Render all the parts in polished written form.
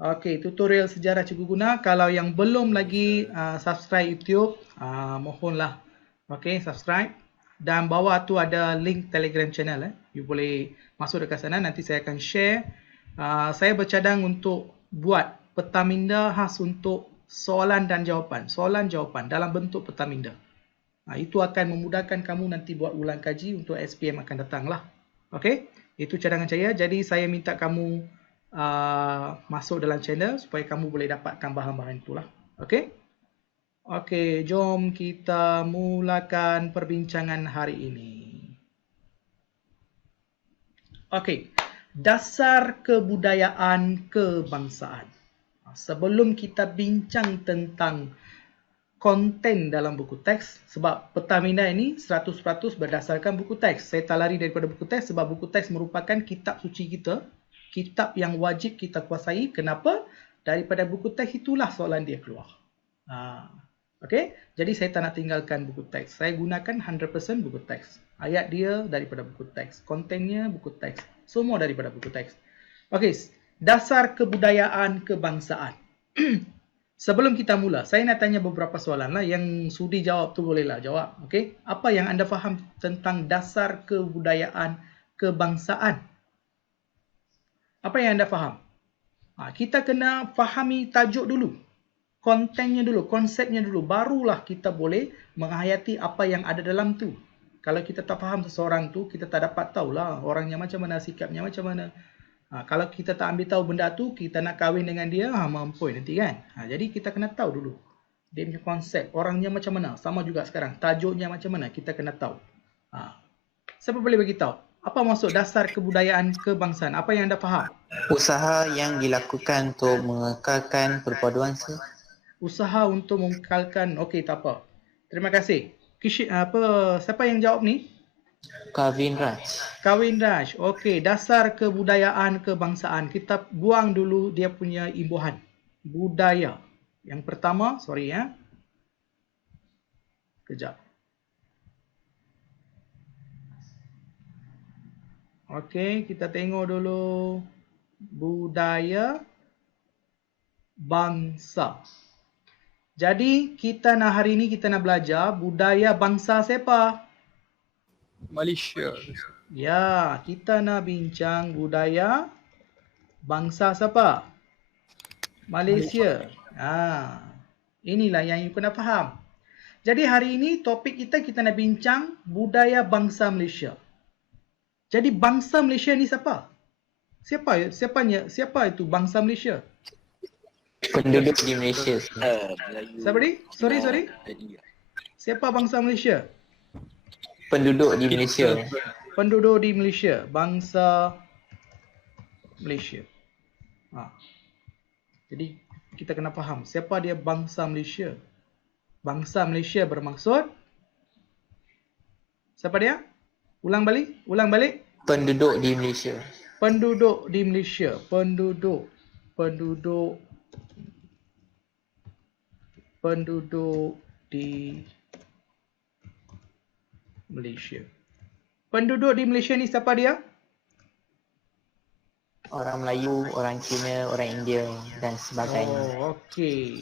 Okey, tutorial sejarah Cikgu Guna. Kalau yang belum lagi subscribe YouTube, mohonlah subscribe. Dan bawah tu ada link Telegram channel. You boleh masuk dekat sana, nanti saya akan share. Saya bercadang untuk buat peta minda khas untuk soalan dan jawapan. Soalan jawapan dalam bentuk peta minda. Itu akan memudahkan kamu nanti buat ulang kaji untuk SPM akan datang lah. Okey, itu cadangan saya. Jadi saya minta kamu masuk dalam channel supaya kamu boleh dapatkan bahan-bahan itulah. Okey. Okey, jom kita mulakan perbincangan hari ini. Okey, dasar kebudayaan kebangsaan. Sebelum kita bincang tentang konten dalam buku teks, sebab peta minda ini 100% berdasarkan buku teks. Saya tak lari daripada buku teks sebab buku teks merupakan kitab suci kita, kitab yang wajib kita kuasai. Kenapa? Daripada buku teks itulah soalan dia keluar. Okey, jadi saya tak nak tinggalkan buku teks. Saya gunakan 100% buku teks. Ayat dia daripada buku teks, kontennya buku teks, semua daripada buku teks. Okey, dasar kebudayaan kebangsaan. Sebelum kita mula, saya nak tanya beberapa soalan lah. Yang sudi jawab tu bolehlah jawab. Okey, apa yang anda faham tentang dasar kebudayaan kebangsaan? Apa yang anda faham? Kita kena fahami tajuk dulu, kontennya dulu, konsepnya dulu, barulah kita boleh menghayati apa yang ada dalam tu. Kalau kita tak faham seseorang tu, kita tak dapat tahulah orangnya macam mana, sikapnya macam mana. Kalau kita tak ambil tahu benda tu, kita nak kahwin dengan dia, mampus nanti kan. Jadi kita kena tahu dulu dia punya konsep, orangnya macam mana. Sama juga sekarang, tajuknya macam mana, kita kena tahu. Siapa boleh bagi tahu? Apa maksud dasar kebudayaan kebangsaan? Apa yang anda faham? Usaha yang dilakukan untuk mengekalkan perpaduan Usaha untuk mengekalkan. Okey, tak apa. Terima kasih. Siapa yang jawab ni? Kavin Raj. Kavin Raj. Okey, dasar kebudayaan kebangsaan. Kita buang dulu dia punya imbuhan. Budaya. Yang pertama, sorry ya. Kejap. Okey, kita tengok dulu budaya bangsa. Jadi kita hari ini kita nak belajar budaya bangsa siapa? Malaysia. Ya, kita nak bincang budaya bangsa siapa? Malaysia. Inilah yang you kena faham. Jadi hari ini topik kita nak bincang budaya bangsa Malaysia. Jadi bangsa Malaysia ni siapa? Siapa itu bangsa Malaysia? Penduduk di Malaysia. Siapa ni? Sorry. Siapa bangsa Malaysia? Penduduk di Malaysia. Penduduk di Malaysia. Bangsa Malaysia. Jadi kita kena faham siapa dia bangsa Malaysia. Bangsa Malaysia bermaksud siapa dia? Ulang balik. Penduduk di Malaysia. Penduduk di Malaysia. Penduduk di Malaysia. Penduduk di Malaysia ni siapa dia? Orang Melayu, orang Cina, orang India dan sebagainya. Okey.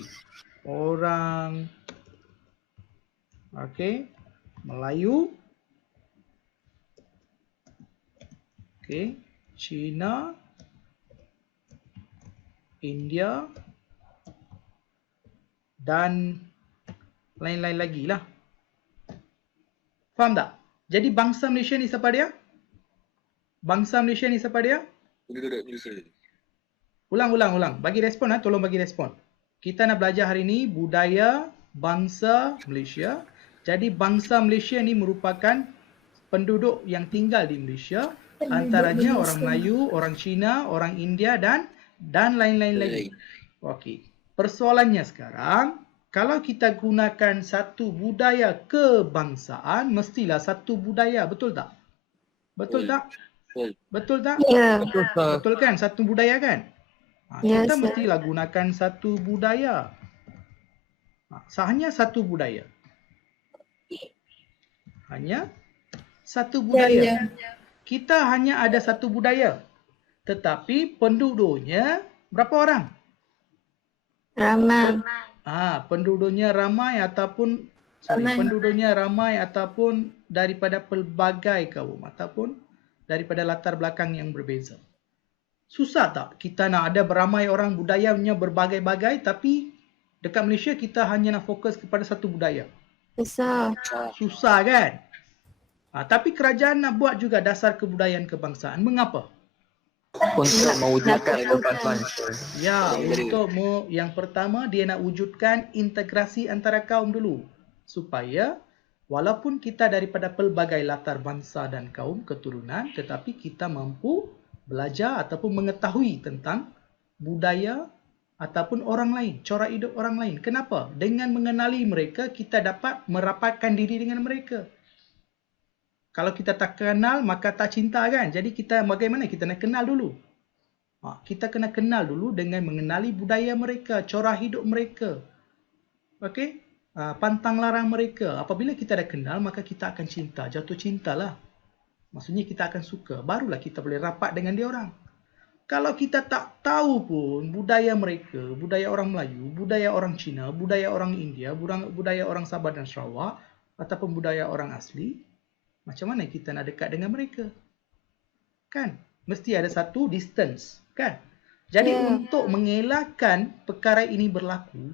Melayu. Okey, Cina, India dan lain-lain lagi lah. Faham tak? Jadi bangsa Malaysia ni siapa dia? Bangsa Malaysia ni siapa dia? Penduduk Malaysia. Ulang. Bagi respon tolong bagi respon. Kita nak belajar hari ni budaya bangsa Malaysia. Jadi bangsa Malaysia ni merupakan penduduk yang tinggal di Malaysia. Antaranya orang Melayu, orang Cina, orang India dan lain-lain lagi. Okey. Persoalannya sekarang, kalau kita gunakan satu budaya kebangsaan, mestilah satu budaya, betul tak? Betul tak? Ya. Betul kan? Satu budaya kan? Kita mestilah gunakan satu budaya. Hanya satu budaya. Kita hanya ada satu budaya. Tetapi penduduknya berapa orang? Ramai. Penduduknya ramai ataupun penduduknya ramai ataupun daripada pelbagai kaum ataupun daripada latar belakang yang berbeza. Susah tak kita nak ada beramai orang budayanya berbagai-bagai tapi dekat Malaysia kita hanya nak fokus kepada satu budaya. Susah kan? Tapi kerajaan nak buat juga dasar kebudayaan kebangsaan. Mengapa? Untuk mewujudkan bangsa. Ya, yang pertama dia nak wujudkan integrasi antara kaum dulu. Supaya walaupun kita daripada pelbagai latar bangsa dan kaum keturunan, tetapi kita mampu belajar ataupun mengetahui tentang budaya ataupun orang lain, corak hidup orang lain. Kenapa? Dengan mengenali mereka, kita dapat merapatkan diri dengan mereka. Kalau kita tak kenal, maka tak cinta kan? Jadi kita bagaimana? Kita nak kenal dulu. Kita kena kenal dulu dengan mengenali budaya mereka, corak hidup mereka. Okey? Pantang larang mereka. Apabila kita dah kenal, maka kita akan cinta. Jatuh cintalah. Maksudnya kita akan suka. Barulah kita boleh rapat dengan dia orang. Kalau kita tak tahu pun budaya mereka, budaya orang Melayu, budaya orang Cina, budaya orang India, budaya orang Sabah dan Sarawak, ataupun budaya orang asli, macam mana kita nak dekat dengan mereka? Kan? Mesti ada satu distance. Kan? Jadi untuk mengelakkan perkara ini berlaku,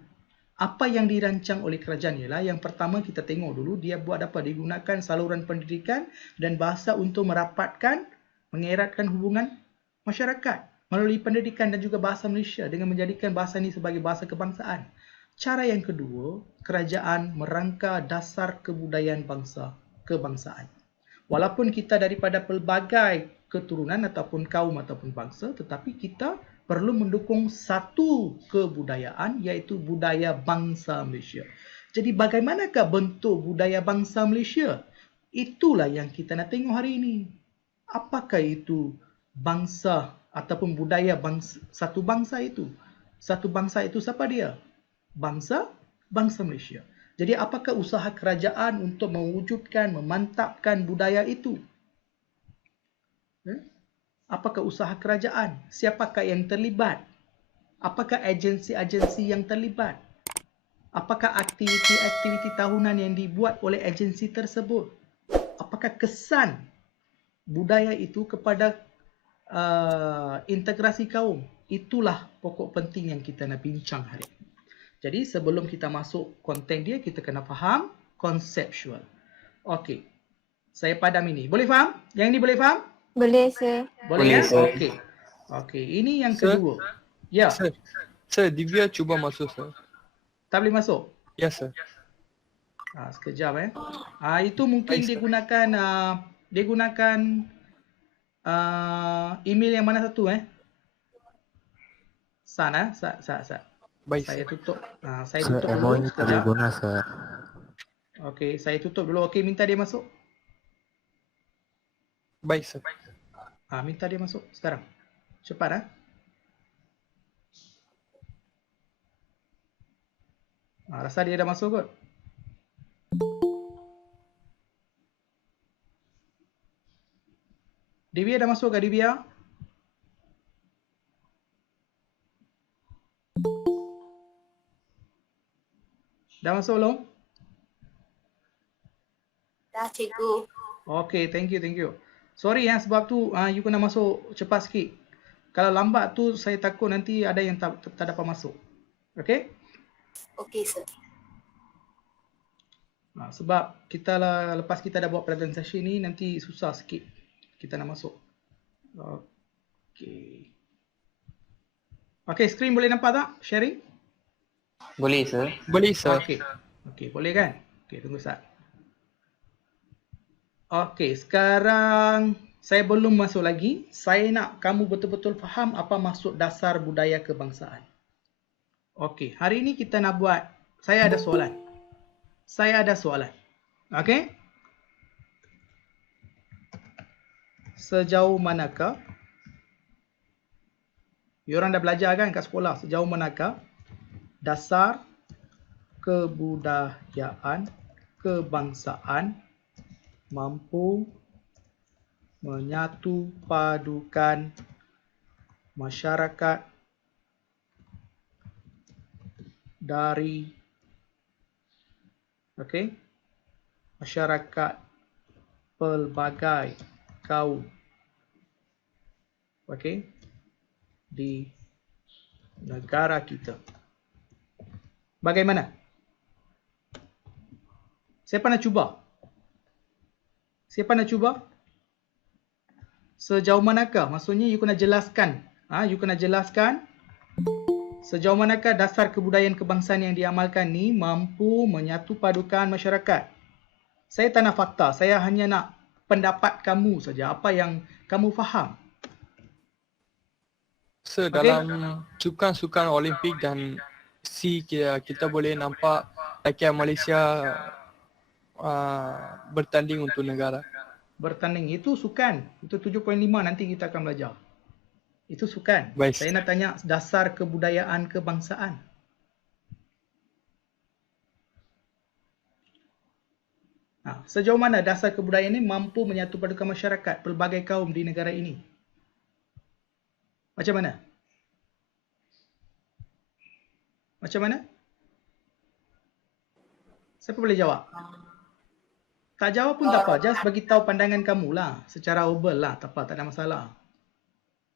apa yang dirancang oleh kerajaan ialah yang pertama kita tengok dulu dia buat apa? Dia gunakan saluran pendidikan dan bahasa untuk merapatkan, mengeratkan hubungan masyarakat melalui pendidikan dan juga bahasa Malaysia dengan menjadikan bahasa ini sebagai bahasa kebangsaan. Cara yang kedua, kerajaan merangka dasar kebudayaan bangsa kebangsaan. Walaupun kita daripada pelbagai keturunan ataupun kaum ataupun bangsa, tetapi kita perlu mendukung satu kebudayaan iaitu budaya bangsa Malaysia. Jadi bagaimanakah bentuk budaya bangsa Malaysia? Itulah yang kita nak tengok hari ini. Apakah itu bangsa ataupun budaya satu bangsa itu? Satu bangsa itu siapa dia? Bangsa Malaysia. Jadi apakah usaha kerajaan untuk mewujudkan, memantapkan budaya itu? Apakah usaha kerajaan? Siapakah yang terlibat? Apakah agensi-agensi yang terlibat? Apakah aktiviti-aktiviti tahunan yang dibuat oleh agensi tersebut? Apakah kesan budaya itu kepada integrasi kaum? Itulah pokok penting yang kita nak bincang hari ini. Jadi sebelum kita masuk konten dia, kita kena faham konseptual. Okey. Saya padam ini. Boleh faham? Yang ini boleh faham? Boleh, sir. Boleh ya? Okey. Okey, ini yang kedua. Ya. Sir, Divya cuba masuk, sir. Tak boleh masuk? Ya, sir. Sekejap itu mungkin dia gunakan email yang mana satu Sana. Baik, saya tutup. Saya Sir, tutup MOE dulu tak boleh sekejap. guna, sir. Okey, saya tutup dulu. Okey, minta dia masuk. Baik, sir. Minta dia masuk sekarang. Cepat rasa dia dah masuk kot. Divya dah masuk ke Divya? Dah masuk belum? Dah, cikgu. Okay, thank you. Sorry sebab tu you kena masuk cepat sikit. Kalau lambat tu saya takut nanti ada yang tak dapat masuk. Okay? Okey, sir. Sebab lepas kita dah buat presentation ni nanti susah sikit kita nak masuk. Okay. Okay, screen boleh nampak tak? Sharing? Boleh, sir. Boleh, sir. Okay, boleh kan? Okay, tunggu saat. Okay, sekarang saya belum masuk lagi. Saya nak kamu betul-betul faham apa maksud dasar budaya kebangsaan. Okay, hari ini kita nak buat, saya ada soalan. Okay? Sejauh manakah, you orang dah belajar kan kat sekolah, sejauh manakah dasar kebudayaan kebangsaan mampu menyatu padukan masyarakat dari masyarakat pelbagai kaum di negara kita. Bagaimana? Siapa nak cuba? Siapa nak cuba? Sejauh manakah? Maksudnya you kena jelaskan. You kena jelaskan sejauh manakah dasar kebudayaan kebangsaan yang diamalkan ni mampu menyatu padukan masyarakat. Saya tak nak fakta, saya hanya nak pendapat kamu saja, apa yang kamu faham. Sir, dalam sukan-sukan Olimpik dan kita boleh nampak rakyat Malaysia bertanding untuk negara. Bertanding itu sukan. Itu 7.5 nanti kita akan belajar. Itu sukan. Baik. Saya nak tanya dasar kebudayaan kebangsaan. Sejauh mana dasar kebudayaan ini mampu menyatu padukan masyarakat pelbagai kaum di negara ini? Macam mana? Macam mana? Siapa boleh jawab? Tak jawab pun tak apa. Just bagi tahu pandangan kamu lah. Secara verbal lah. Tak apa, tak ada masalah.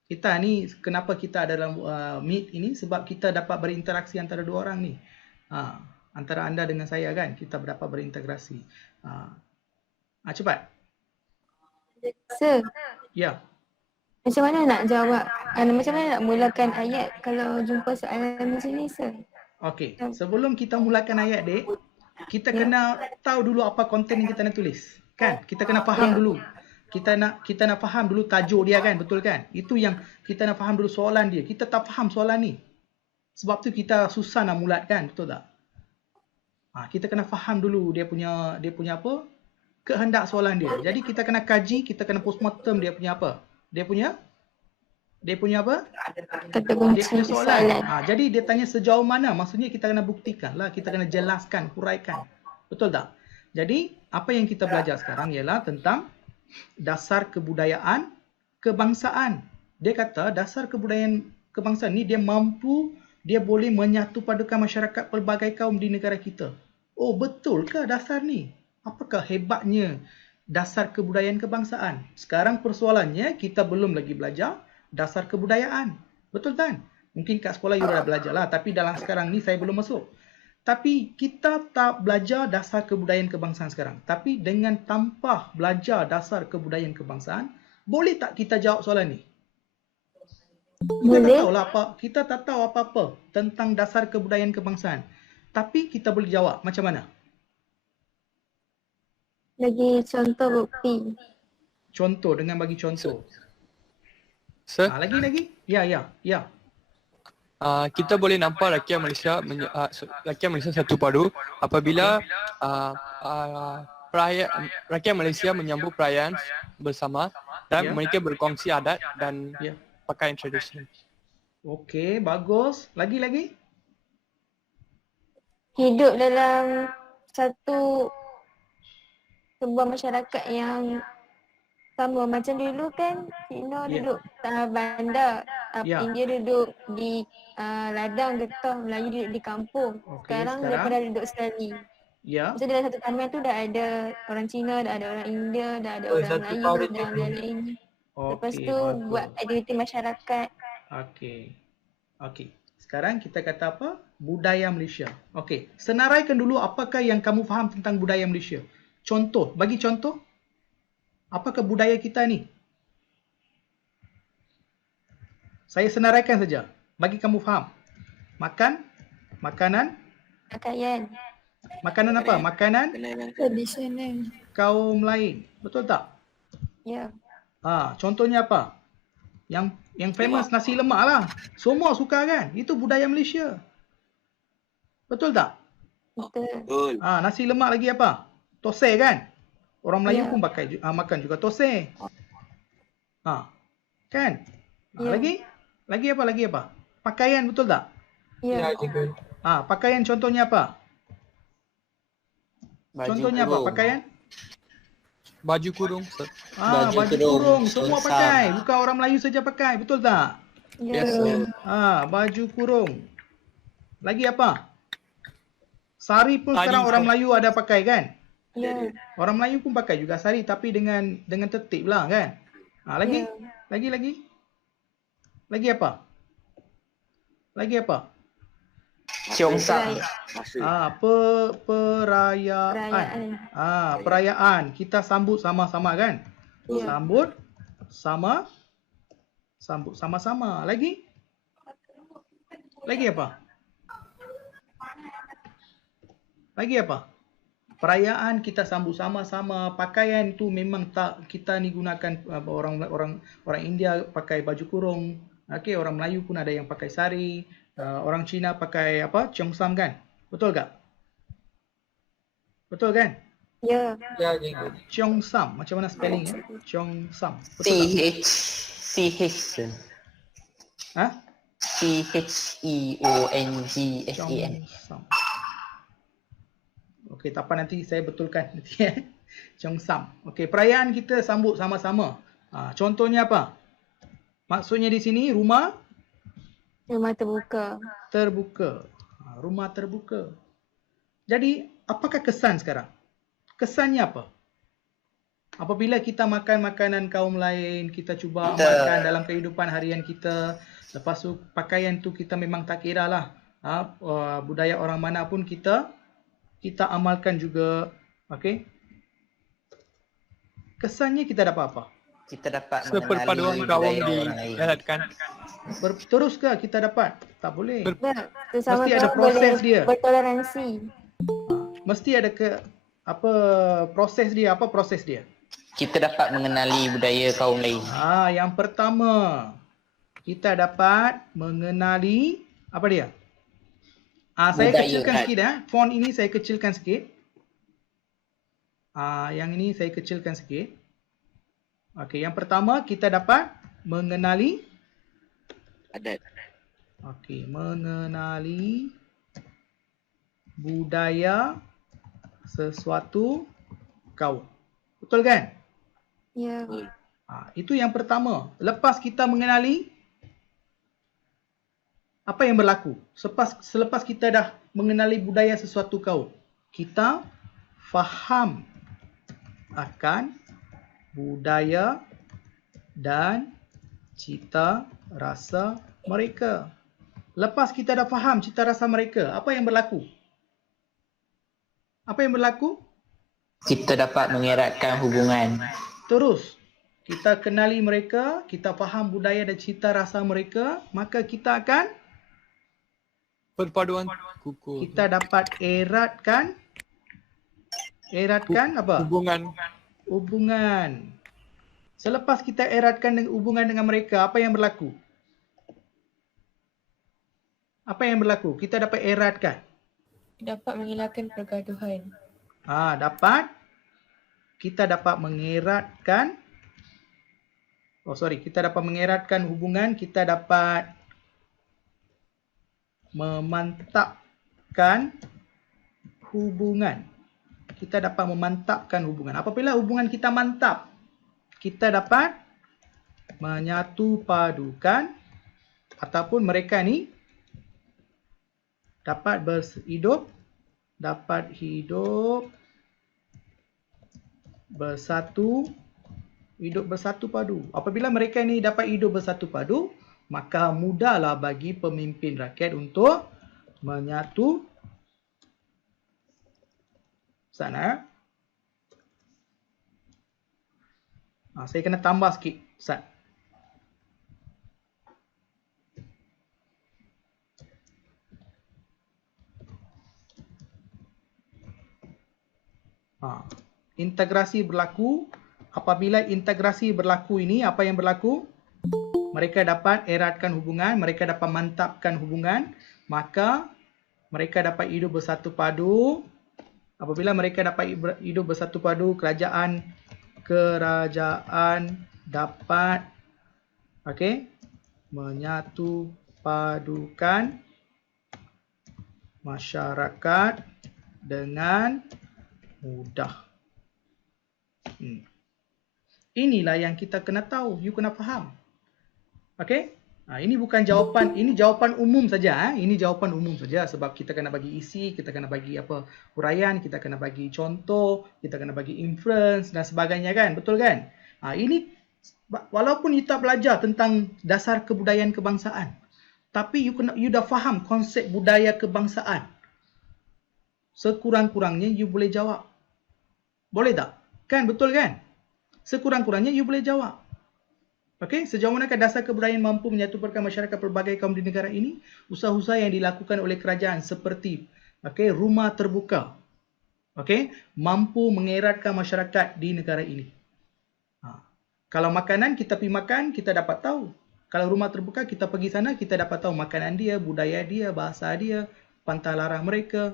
Kita ni, kenapa kita ada dalam meet ini? Sebab kita dapat berinteraksi antara dua orang ni. Antara anda dengan saya kan. Kita dapat berintegrasi. Cepat. Sir, Ya. macam mana nak jawab? Macam mana nak mulakan ayat kalau jumpa soalan macam ni, sir? Okey. Sebelum kita mulakan ayat, dek, kita kena tahu dulu apa konten yang kita nak tulis. Kan? Kita kena faham dulu. Kita nak faham dulu tajuk dia kan, betul kan? Itu yang kita nak faham dulu soalan dia. Kita tak faham soalan ni. Sebab tu kita susah nak mulatkan, betul tak? Kita kena faham dulu dia punya apa? Kehendak soalan dia. Jadi kita kena kaji, kita kena postmortem dia punya apa? Dia punya apa? Kata Dia kunci punya soalan. soalan. Jadi dia tanya sejauh mana? Maksudnya kita kena buktikan lah, kita kena jelaskan, huraikan. Betul tak? Jadi apa yang kita belajar sekarang ialah tentang dasar kebudayaan kebangsaan. Dia kata dasar kebudayaan kebangsaan ni dia mampu, dia boleh menyatu padukan masyarakat pelbagai kaum di negara kita. Oh, betul ke dasar ni? Apakah hebatnya dasar kebudayaan kebangsaan? Sekarang persoalannya kita belum lagi belajar dasar kebudayaan. Betul kan? Mungkin kat sekolah you dah belajar lah, tapi dalam sekarang ni saya belum masuk. Tapi kita tak belajar dasar kebudayaan kebangsaan sekarang. Tapi dengan tanpa belajar dasar kebudayaan kebangsaan, boleh tak kita jawab soalan ni? Kita tak tahu apa-apa tentang dasar kebudayaan kebangsaan. Tapi kita boleh jawab macam mana? Lagi contoh bukti. Contoh, dengan bagi contoh. Sir, Lagi? Ya. kita boleh nampak rakyat Malaysia satu padu apabila rakyat Malaysia menyambut perayaan bersama dan mereka berkongsi adat dan pakaian tradisional. Okey, bagus. Lagi? Hidup dalam sebuah masyarakat yang sama. Macam dulu kan Cina duduk bandar, India duduk di ladang getah, Melayu duduk di kampung. Sekarang daripada duduk sekali. Ya. Macam dalam satu tanaman tu dah ada orang Cina, dah ada orang India, dah ada orang Melayu dan lain-lain. Lepas tu buat aktiviti masyarakat. Okey. Sekarang kita kata apa? Budaya Malaysia. Okey. Senaraikan dulu apakah yang kamu faham tentang budaya Malaysia. Contoh, bagi contoh. Apakah budaya kita ni? Saya senaraikan saja. Bagi kamu faham. Makanan. Pakaian. Makanan apa? Makanan Tradisional. kaum lain. Betul tak? Ya. Contohnya apa? Yang famous nasi lemak lah. Semua suka kan? Itu budaya Malaysia. Betul tak? Betul. Nasi lemak lagi apa? Tosai kan? Orang Melayu pun makan juga tosai. Kan? Lagi apa? Pakaian, betul tak? Ya. Pakaian contohnya apa? Contohnya apa pakaian? Baju kurung, sir. Baju kurung. Semua pakai. Bukan orang Melayu saja pakai. Betul tak? Yes, sir. Baju kurung. Lagi apa? Sari pun sekarang orang Melayu ada pakai kan? Ya. Orang Melayu pun pakai juga sari tapi dengan tertib lah kan? Lagi? Lagi apa? Lagi apa? Cheongsam. Perayaan. Perayaan. Kita sambut sama-sama kan? Ya. Sambut sama-sama. Lagi? Lagi apa? Lagi apa? Perayaan kita sambut sama-sama. Pakaian tu memang tak kita ni gunakan orang India pakai baju kurung. Okey, orang Melayu pun ada yang pakai sari. Orang Cina pakai apa? Cheongsam kan? Betul tak? Betul kan? Ya. Ya, cikgu. Cheongsam. Macam mana spelling ya? Cheongsam. C-H-E-O-N-G-S-A-N. Cheongsam. Okey, tak apa nanti saya betulkan nanti ya. Cheongsam. Okey, perayaan kita sambut sama-sama. Contohnya apa? Maksudnya di sini rumah terbuka. Rumah terbuka. Jadi, apakah kesan sekarang? Kesannya apa? Apabila kita makan makanan kaum lain, kita cuba amalkan dalam kehidupan harian kita, lepas tu pakaian tu kita memang tak kira lah. Budaya orang mana pun kita amalkan juga. Okey? Kesannya kita dapat apa? Kita dapat seperpaduan kaum dieratkan. Terus ke kita dapat? Tak boleh. Sesama Mesti ada kaum proses boleh dia. bertoleransi. Mesti ada proses dia. Apa proses dia? Kita dapat mengenali budaya kaum lain. Yang pertama, kita dapat mengenali apa dia? Saya Budaya kecilkan kan. sikit Font ini saya kecilkan sikit. Yang ini saya kecilkan sikit. Okey, yang pertama kita dapat mengenali Adat. Okey, mengenali budaya sesuatu kaum. Betul kan? Ya. Itu yang pertama. Lepas kita mengenali, apa yang berlaku? Selepas kita dah mengenali budaya sesuatu kaum, kita faham akan budaya dan cita rasa mereka. Lepas kita dah faham cita rasa mereka, apa yang berlaku? Apa yang berlaku? Kita dapat mengeratkan hubungan. Terus, kita kenali mereka, kita faham budaya dan cita rasa mereka, maka kita akan Perpaduan kuku. kita dapat eratkan apa? Hubungan. Selepas kita eratkan hubungan dengan mereka, apa yang berlaku? Apa yang berlaku? Kita dapat eratkan. Dapat menghilangkan pergaduhan. Kita dapat mengeratkan hubungan, kita dapat memantapkan hubungan. Apabila hubungan kita mantap, kita dapat menyatu padukan ataupun mereka ni dapat hidup bersatu padu. Apabila mereka ni dapat hidup bersatu padu, maka mudahlah bagi pemimpin rakyat untuk menyatu sana. Saya kena tambah sikit, Ustaz. Integrasi berlaku. Apabila integrasi berlaku ini, apa yang berlaku? Mereka dapat eratkan hubungan, mereka dapat mantapkan hubungan, maka mereka dapat hidup bersatu padu. Apabila mereka dapat hidup bersatu padu, kerajaan dapat menyatu padukan masyarakat dengan mudah. Inilah yang kita kena tahu, you kena faham. Okey? Ini bukan jawapan, ini jawapan umum saja. Ini jawapan umum saja sebab kita kena bagi isi, kita kena bagi apa huraian, kita kena bagi contoh, kita kena bagi inference dan sebagainya kan, betul kan? Ini walaupun you tak belajar tentang dasar kebudayaan kebangsaan, tapi you dah faham konsep budaya kebangsaan. Sekurang-kurangnya you boleh jawab. Boleh tak? Kan betul kan? Sekurang-kurangnya you boleh jawab. Okey, sejauh manakah dasar kebudayaan mampu menyatukan masyarakat pelbagai kaum di negara ini? Usaha-usaha yang dilakukan oleh kerajaan seperti rumah terbuka, mampu mengeratkan masyarakat di negara ini. Kalau makanan kita pergi makan, kita dapat tahu. Kalau rumah terbuka kita pergi sana, kita dapat tahu makanan dia, budaya dia, bahasa dia, pantang larang mereka.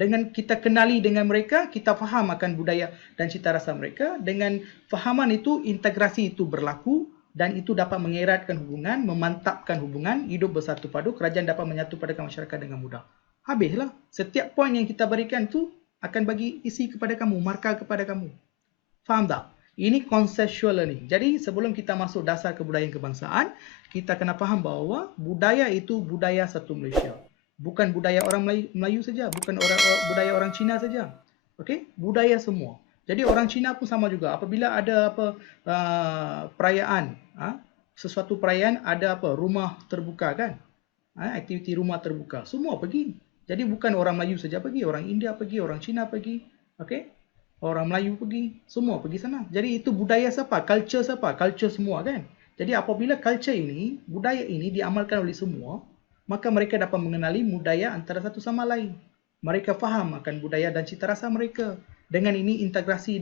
Dengan kita kenali dengan mereka, kita faham akan budaya dan cita rasa mereka. Dengan fahaman itu, integrasi itu berlaku. Dan itu dapat mengeratkan hubungan, memantapkan hubungan, hidup bersatu padu, kerajaan dapat menyatu padakan masyarakat dengan mudah. Habislah. Setiap poin yang kita berikan tu akan bagi isi kepada kamu, markah kepada kamu. Faham tak? Ini conceptual learning. Jadi sebelum kita masuk dasar kebudayaan kebangsaan, kita kena faham bahawa budaya itu budaya satu Malaysia. Bukan budaya orang Melayu saja, bukan budaya orang Cina saja. Budaya semua. Jadi orang Cina pun sama juga. Apabila ada perayaan, sesuatu perayaan ada rumah terbuka kan? Aktiviti rumah terbuka. Semua pergi. Jadi bukan orang Melayu saja pergi, orang India pergi, orang Cina pergi. Orang Melayu pergi, semua pergi sana. Jadi itu budaya siapa? Culture siapa? Culture semua kan? Jadi apabila culture ini, budaya ini diamalkan oleh semua, maka mereka dapat mengenali budaya antara satu sama lain. Mereka faham akan budaya dan cita rasa mereka. Dengan ini integrasi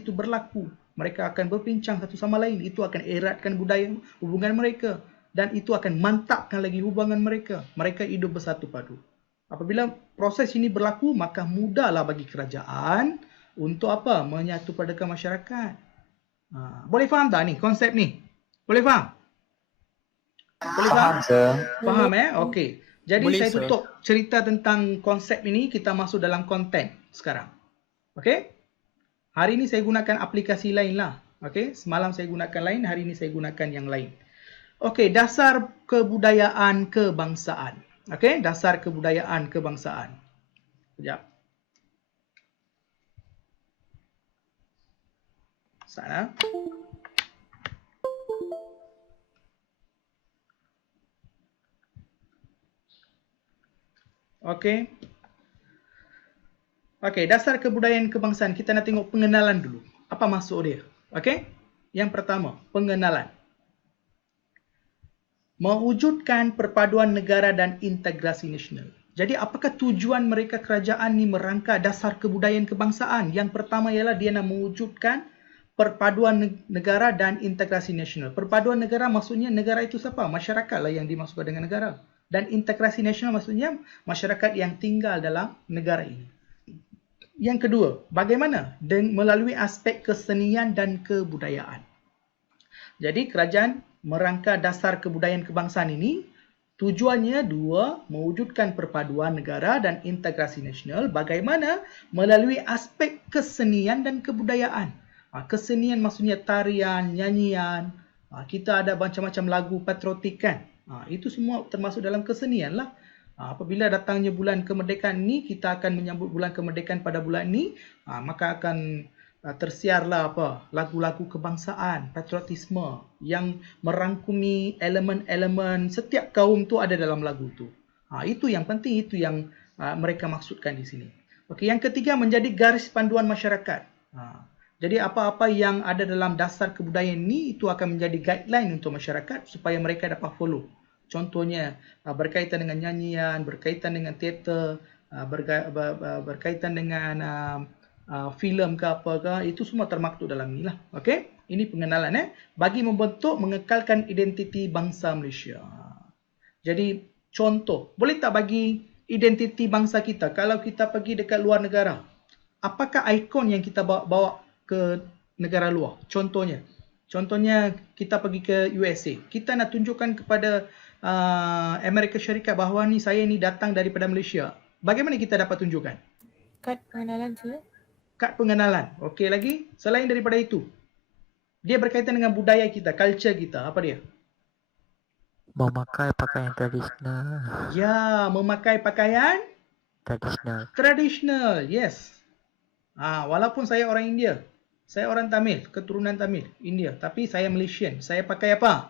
itu berlaku. Mereka akan berbincang satu sama lain. Itu akan eratkan budaya hubungan mereka dan itu akan mantapkan lagi hubungan mereka. Mereka hidup bersatu padu. Apabila proses ini berlaku, maka mudahlah bagi kerajaan untuk apa? Menyatu padakan masyarakat. Boleh faham tak ni konsep ni? Boleh faham? Boleh faham? Faham Okey. Jadi boleh, saya tutup cerita tentang konsep ini, kita masuk dalam konten sekarang. Okey? Hari ini saya gunakan aplikasi lain lah. Okey? Semalam saya gunakan lain, hari ini saya gunakan yang lain. Okey, dasar kebudayaan kebangsaan. Okey, dasar kebudayaan kebangsaan. Sekejap. Sana. Okey. Okey, dasar kebudayaan kebangsaan. Kita nak tengok pengenalan dulu. Apa maksud dia? Okey? Yang pertama, pengenalan. Mewujudkan perpaduan negara dan integrasi nasional. Jadi apakah tujuan mereka kerajaan ni merangka dasar kebudayaan kebangsaan? Yang pertama ialah dia nak mewujudkan perpaduan negara dan integrasi nasional. Perpaduan negara maksudnya negara itu siapa? Masyarakat lah yang dimaksudkan dengan negara. Dan integrasi nasional maksudnya masyarakat yang tinggal dalam negara ini. Yang kedua, bagaimana? Melalui aspek kesenian dan kebudayaan. Jadi kerajaan merangka dasar kebudayaan kebangsaan ini, tujuannya dua, mewujudkan perpaduan negara dan integrasi nasional. Bagaimana? Melalui aspek kesenian dan kebudayaan. Kesenian maksudnya tarian, nyanyian. Kita ada macam-macam lagu patriotik kan? Itu semua termasuk dalam kesenian lah. Apabila datangnya bulan kemerdekaan ini, kita akan menyambut bulan kemerdekaan pada bulan ini, maka akan tersiarlah lagu-lagu kebangsaan, patriotisme yang merangkumi elemen-elemen setiap kaum tu ada dalam lagu tu. Itu yang penting, itu yang mereka maksudkan di sini. Okey, yang ketiga menjadi garis panduan masyarakat. Jadi apa-apa yang ada dalam dasar kebudayaan ini itu akan menjadi guideline untuk masyarakat supaya mereka dapat follow. Contohnya berkaitan dengan nyanyian, berkaitan dengan teater, berkaitan dengan filem ke apa ke, itu semua termaktub dalam ni lah. Okey? Ini pengenalan bagi membentuk mengekalkan identiti bangsa Malaysia. Jadi contoh, boleh tak bagi identiti bangsa kita kalau kita pergi dekat luar negara? Apakah ikon yang kita bawa ke negara luar? Contohnya kita pergi ke USA. Kita nak tunjukkan kepada Amerika Syarikat bahawa saya ni datang daripada Malaysia. Bagaimana kita dapat tunjukkan? Kad pengenalan tu. Kad pengenalan. Okey lagi? Selain daripada itu, dia berkaitan dengan budaya kita, culture kita. Apa dia? Memakai pakaian tradisional. Ya, memakai pakaian Tradisional. tradisional. Yes. Walaupun saya orang India. Saya orang Tamil, keturunan Tamil, India. Tapi saya Malaysian. Saya pakai apa?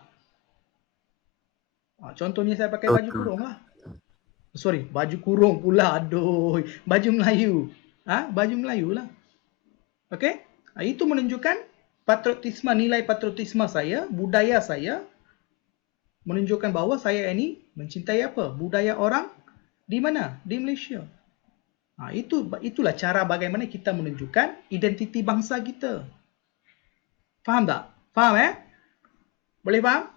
Contohnya saya pakai baju kurung lah. Sorry, baju kurung pula. Aduh, baju Melayu. Baju Melayu lah. Okey? Itu menunjukkan patriotisme, nilai patriotisme saya, budaya saya. Menunjukkan bahawa saya ini mencintai apa? Budaya orang di mana? Di Malaysia. Itulah cara bagaimana kita menunjukkan identiti bangsa kita. Faham tak? Faham Boleh faham?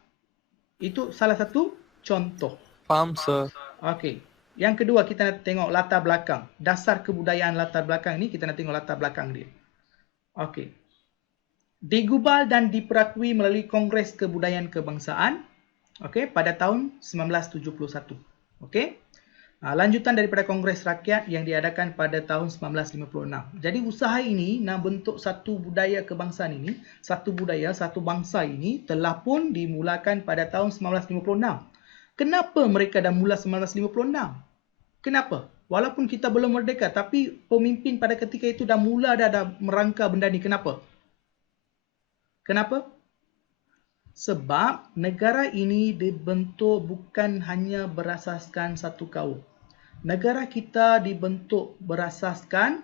Itu salah satu contoh. Faham, sir. Okey. Yang kedua kita nak tengok latar belakang. Dasar kebudayaan latar belakang ni kita nak tengok latar belakang dia. Okey. Digubal dan diperakui melalui Kongres Kebudayaan Kebangsaan pada tahun 1971. Okey. Lanjutan daripada Kongres Rakyat yang diadakan pada tahun 1956. Jadi usaha ini nak bentuk satu budaya kebangsaan ini, satu budaya, satu bangsa ini telah pun dimulakan pada tahun 1956. Kenapa mereka dah mula 1956? Kenapa? Walaupun kita belum merdeka, tapi pemimpin pada ketika itu dah mula dah merangka benda ni. Kenapa? Kenapa? Sebab negara ini dibentuk bukan hanya berasaskan satu kaum. Negara kita dibentuk berasaskan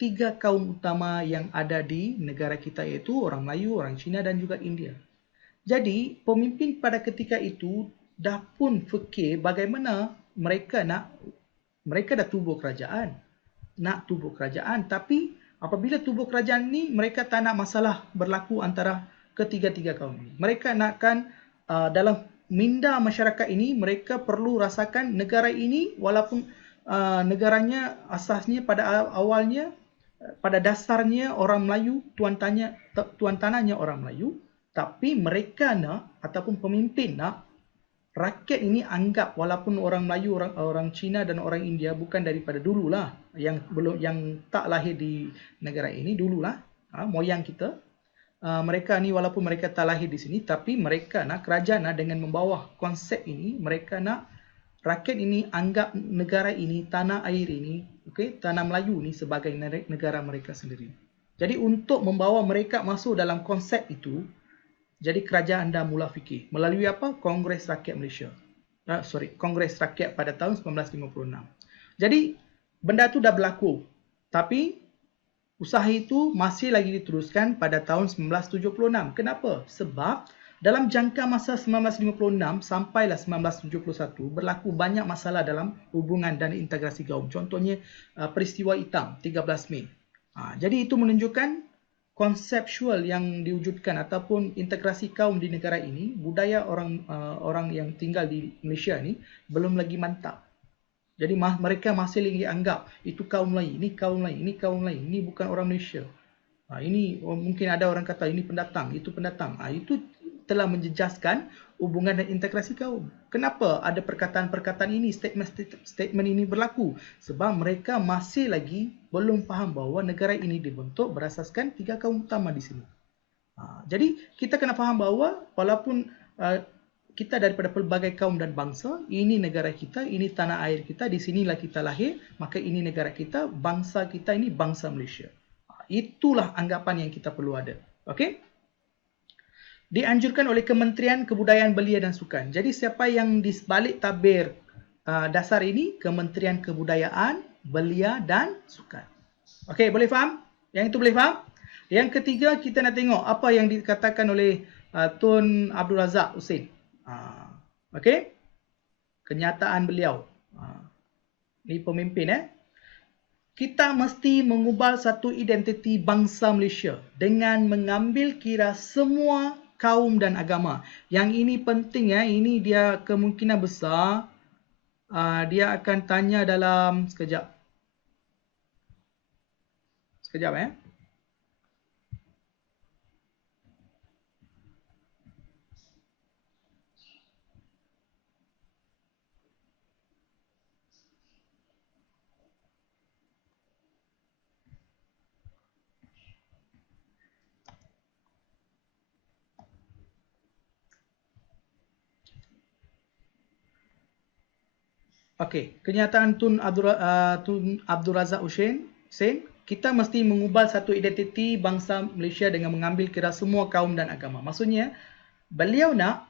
3 kaum utama yang ada di negara kita, iaitu orang Melayu, orang Cina dan juga India. Jadi, pemimpin pada ketika itu dah pun fikir bagaimana mereka dah tubuh kerajaan. Nak tubuh kerajaan, tapi apabila tubuh kerajaan ni, mereka tak nak masalah berlaku antara ketiga-tiga kaum ini. Mereka nakkan dalam minda masyarakat ini, mereka perlu rasakan negara ini walaupun negaranya asasnya pada awalnya, pada dasarnya orang Melayu, tuan tanahnya orang Melayu, tapi mereka nak, ataupun pemimpin nak, rakyat ini anggap walaupun orang Melayu, orang Cina dan orang India bukan daripada dululah, yang tak lahir di negara ini dululah, moyang kita. Mereka ni walaupun mereka tak lahir di sini, tapi mereka nak kerajaan dengan membawa konsep ini, mereka nak rakyat ini anggap negara ini, tanah air ini, tanah Melayu ni sebagai negara mereka sendiri. Jadi untuk membawa mereka masuk dalam konsep itu, jadi kerajaan dah mula fikir melalui apa? Kongres Rakyat Malaysia. Kongres Rakyat pada tahun 1956. Jadi benda tu dah berlaku, tapi usaha itu masih lagi diteruskan pada tahun 1976. Kenapa? Sebab dalam jangka masa 1956 sampailah 1971 berlaku banyak masalah dalam hubungan dan integrasi kaum. Contohnya peristiwa hitam 13 Mei. Jadi itu menunjukkan konseptual yang diwujudkan ataupun integrasi kaum di negara ini, budaya orang yang tinggal di Malaysia ni belum lagi mantap. Jadi mereka masih lagi anggap itu kaum lain, ini kaum lain, ini kaum lain, ini bukan orang Malaysia. Ini mungkin ada orang kata ini pendatang, itu pendatang. Itu telah menjejaskan hubungan dan integrasi kaum. Kenapa ada perkataan-perkataan ini, statement ini berlaku? Sebab mereka masih lagi belum faham bahawa negara ini dibentuk berasaskan 3 kaum utama di sini. Jadi kita kena faham bahawa walaupun kita daripada pelbagai kaum dan bangsa, ini negara kita, ini tanah air kita, di sinilah kita lahir, maka ini negara kita, bangsa kita ini bangsa Malaysia. Itulah anggapan yang kita perlu ada. Okey? Dianjurkan oleh Kementerian Kebudayaan, Belia dan Sukan. Jadi siapa yang di balik tabir dasar ini? Kementerian Kebudayaan, Belia dan Sukan. Okey, boleh faham? Yang itu boleh faham? Yang ketiga, kita nak tengok apa yang dikatakan oleh Tun Abdul Razak Husin. Okey, kenyataan beliau. Ini pemimpin Kita mesti mengubal satu identiti bangsa Malaysia dengan mengambil kira semua kaum dan agama. Yang ini penting ini dia kemungkinan besar dia akan tanya dalam sekejap. Okey, kenyataan Tun Abdul Razak Hussein, kita mesti mengubah satu identiti bangsa Malaysia dengan mengambil kira semua kaum dan agama. Maksudnya, beliau nak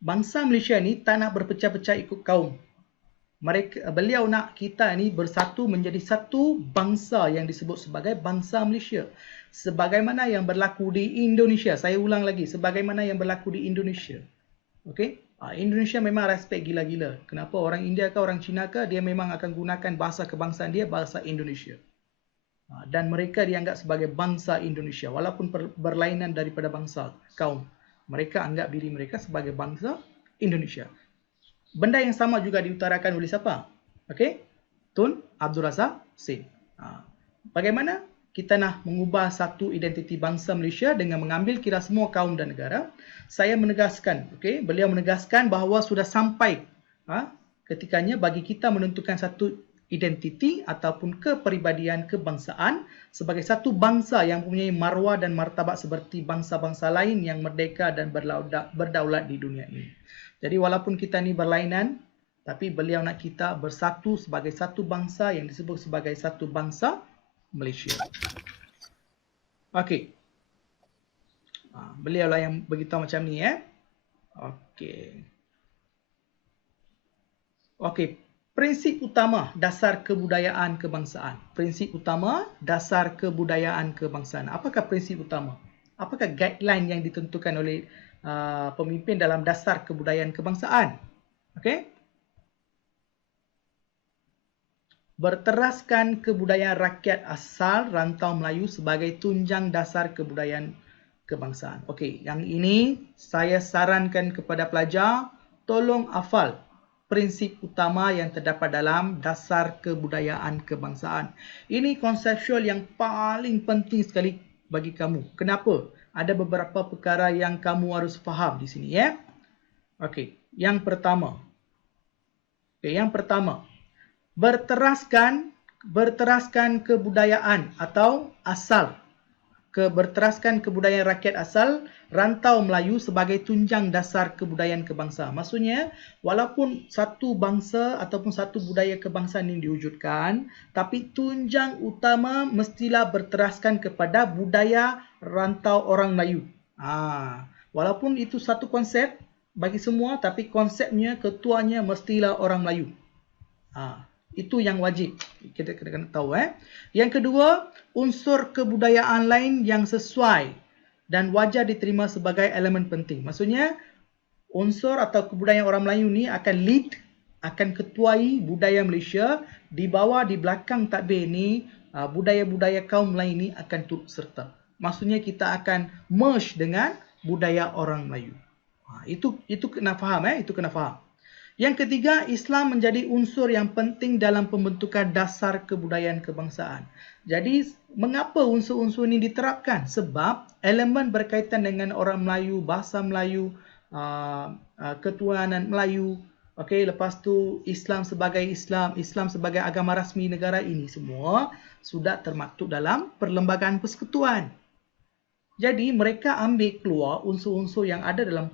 bangsa Malaysia ni tak nak berpecah-pecah ikut kaum. Beliau nak kita ni bersatu menjadi satu bangsa yang disebut sebagai bangsa Malaysia. Sebagaimana yang berlaku di Indonesia. Saya ulang lagi, sebagaimana yang berlaku di Indonesia. Okey? Indonesia memang respect gila-gila. Kenapa? Orang India ke orang Cina ke, dia memang akan gunakan bahasa kebangsaan dia, bahasa Indonesia. Dan mereka dianggap sebagai bangsa Indonesia. Walaupun berlainan daripada bangsa, kaum. Mereka anggap diri mereka sebagai bangsa Indonesia. Benda yang sama juga diutarakan oleh siapa? Okey? Tun Abdul Razak Hussein. Bagaimana kita nak mengubah satu identiti bangsa Malaysia dengan mengambil kira semua kaum dan negara? Saya menegaskan, okey, beliau menegaskan bahawa sudah sampai ketikanya bagi kita menentukan satu identiti ataupun kepribadian kebangsaan sebagai satu bangsa yang mempunyai maruah dan martabat seperti bangsa-bangsa lain yang merdeka dan berdaulat di dunia ini. Jadi walaupun kita ni berlainan, tapi beliau nak kita bersatu sebagai satu bangsa yang disebut sebagai satu bangsa Malaysia. Okey. Beliau lah yang beritahu macam ni Okey. Okey, prinsip utama dasar kebudayaan kebangsaan. Prinsip utama dasar kebudayaan kebangsaan. Apakah prinsip utama? Apakah guideline yang ditentukan oleh pemimpin dalam dasar kebudayaan kebangsaan? Okey. Berteraskan kebudayaan rakyat asal rantau Melayu sebagai tunjang dasar kebudayaan kebangsaan. Okey, yang ini saya sarankan kepada pelajar, tolong hafal prinsip utama yang terdapat dalam dasar kebudayaan kebangsaan. Ini konseptual yang paling penting sekali bagi kamu. Kenapa? Ada beberapa perkara yang kamu harus faham di sini Okey, yang pertama. Berteraskan kebudayaan atau asal. Berteraskan kebudayaan rakyat asal rantau Melayu sebagai tunjang dasar kebudayaan kebangsaan. Maksudnya, walaupun satu bangsa ataupun satu budaya kebangsaan ini diwujudkan, tapi tunjang utama mestilah berteraskan kepada budaya rantau orang Melayu. Walaupun itu satu konsep bagi semua, tapi konsepnya, ketuanya mestilah orang Melayu. Itu yang wajib kita kena tahu. Yang kedua, unsur kebudayaan lain yang sesuai dan wajar diterima sebagai elemen penting. Maksudnya, unsur atau kebudayaan orang Melayu ni akan lead, akan ketuai budaya Malaysia, di bawah, di belakang takbir ni, budaya-budaya kaum lain ni akan turut serta. Maksudnya kita akan merge dengan budaya orang Melayu. Itu kena faham itu kena faham. Yang ketiga, Islam menjadi unsur yang penting dalam pembentukan dasar kebudayaan kebangsaan. Jadi, mengapa unsur-unsur ini diterapkan? Sebab elemen berkaitan dengan orang Melayu, bahasa Melayu, ketuhanan Melayu, lepas tu Islam sebagai agama rasmi negara ini semua sudah termaktub dalam Perlembagaan Persekutuan. Jadi, mereka ambil keluar unsur-unsur yang ada dalam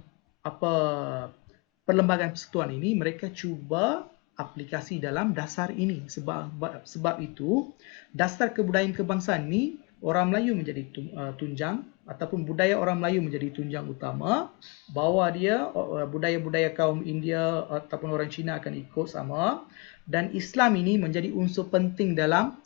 Perlembagaan Persekutuan ini, mereka cuba aplikasi dalam dasar ini. Sebab itu, dasar kebudayaan kebangsaan ini, orang Melayu menjadi tunjang, ataupun budaya orang Melayu menjadi tunjang utama. Bahawa dia, budaya-budaya kaum India ataupun orang Cina akan ikut sama. Dan Islam ini menjadi unsur penting dalam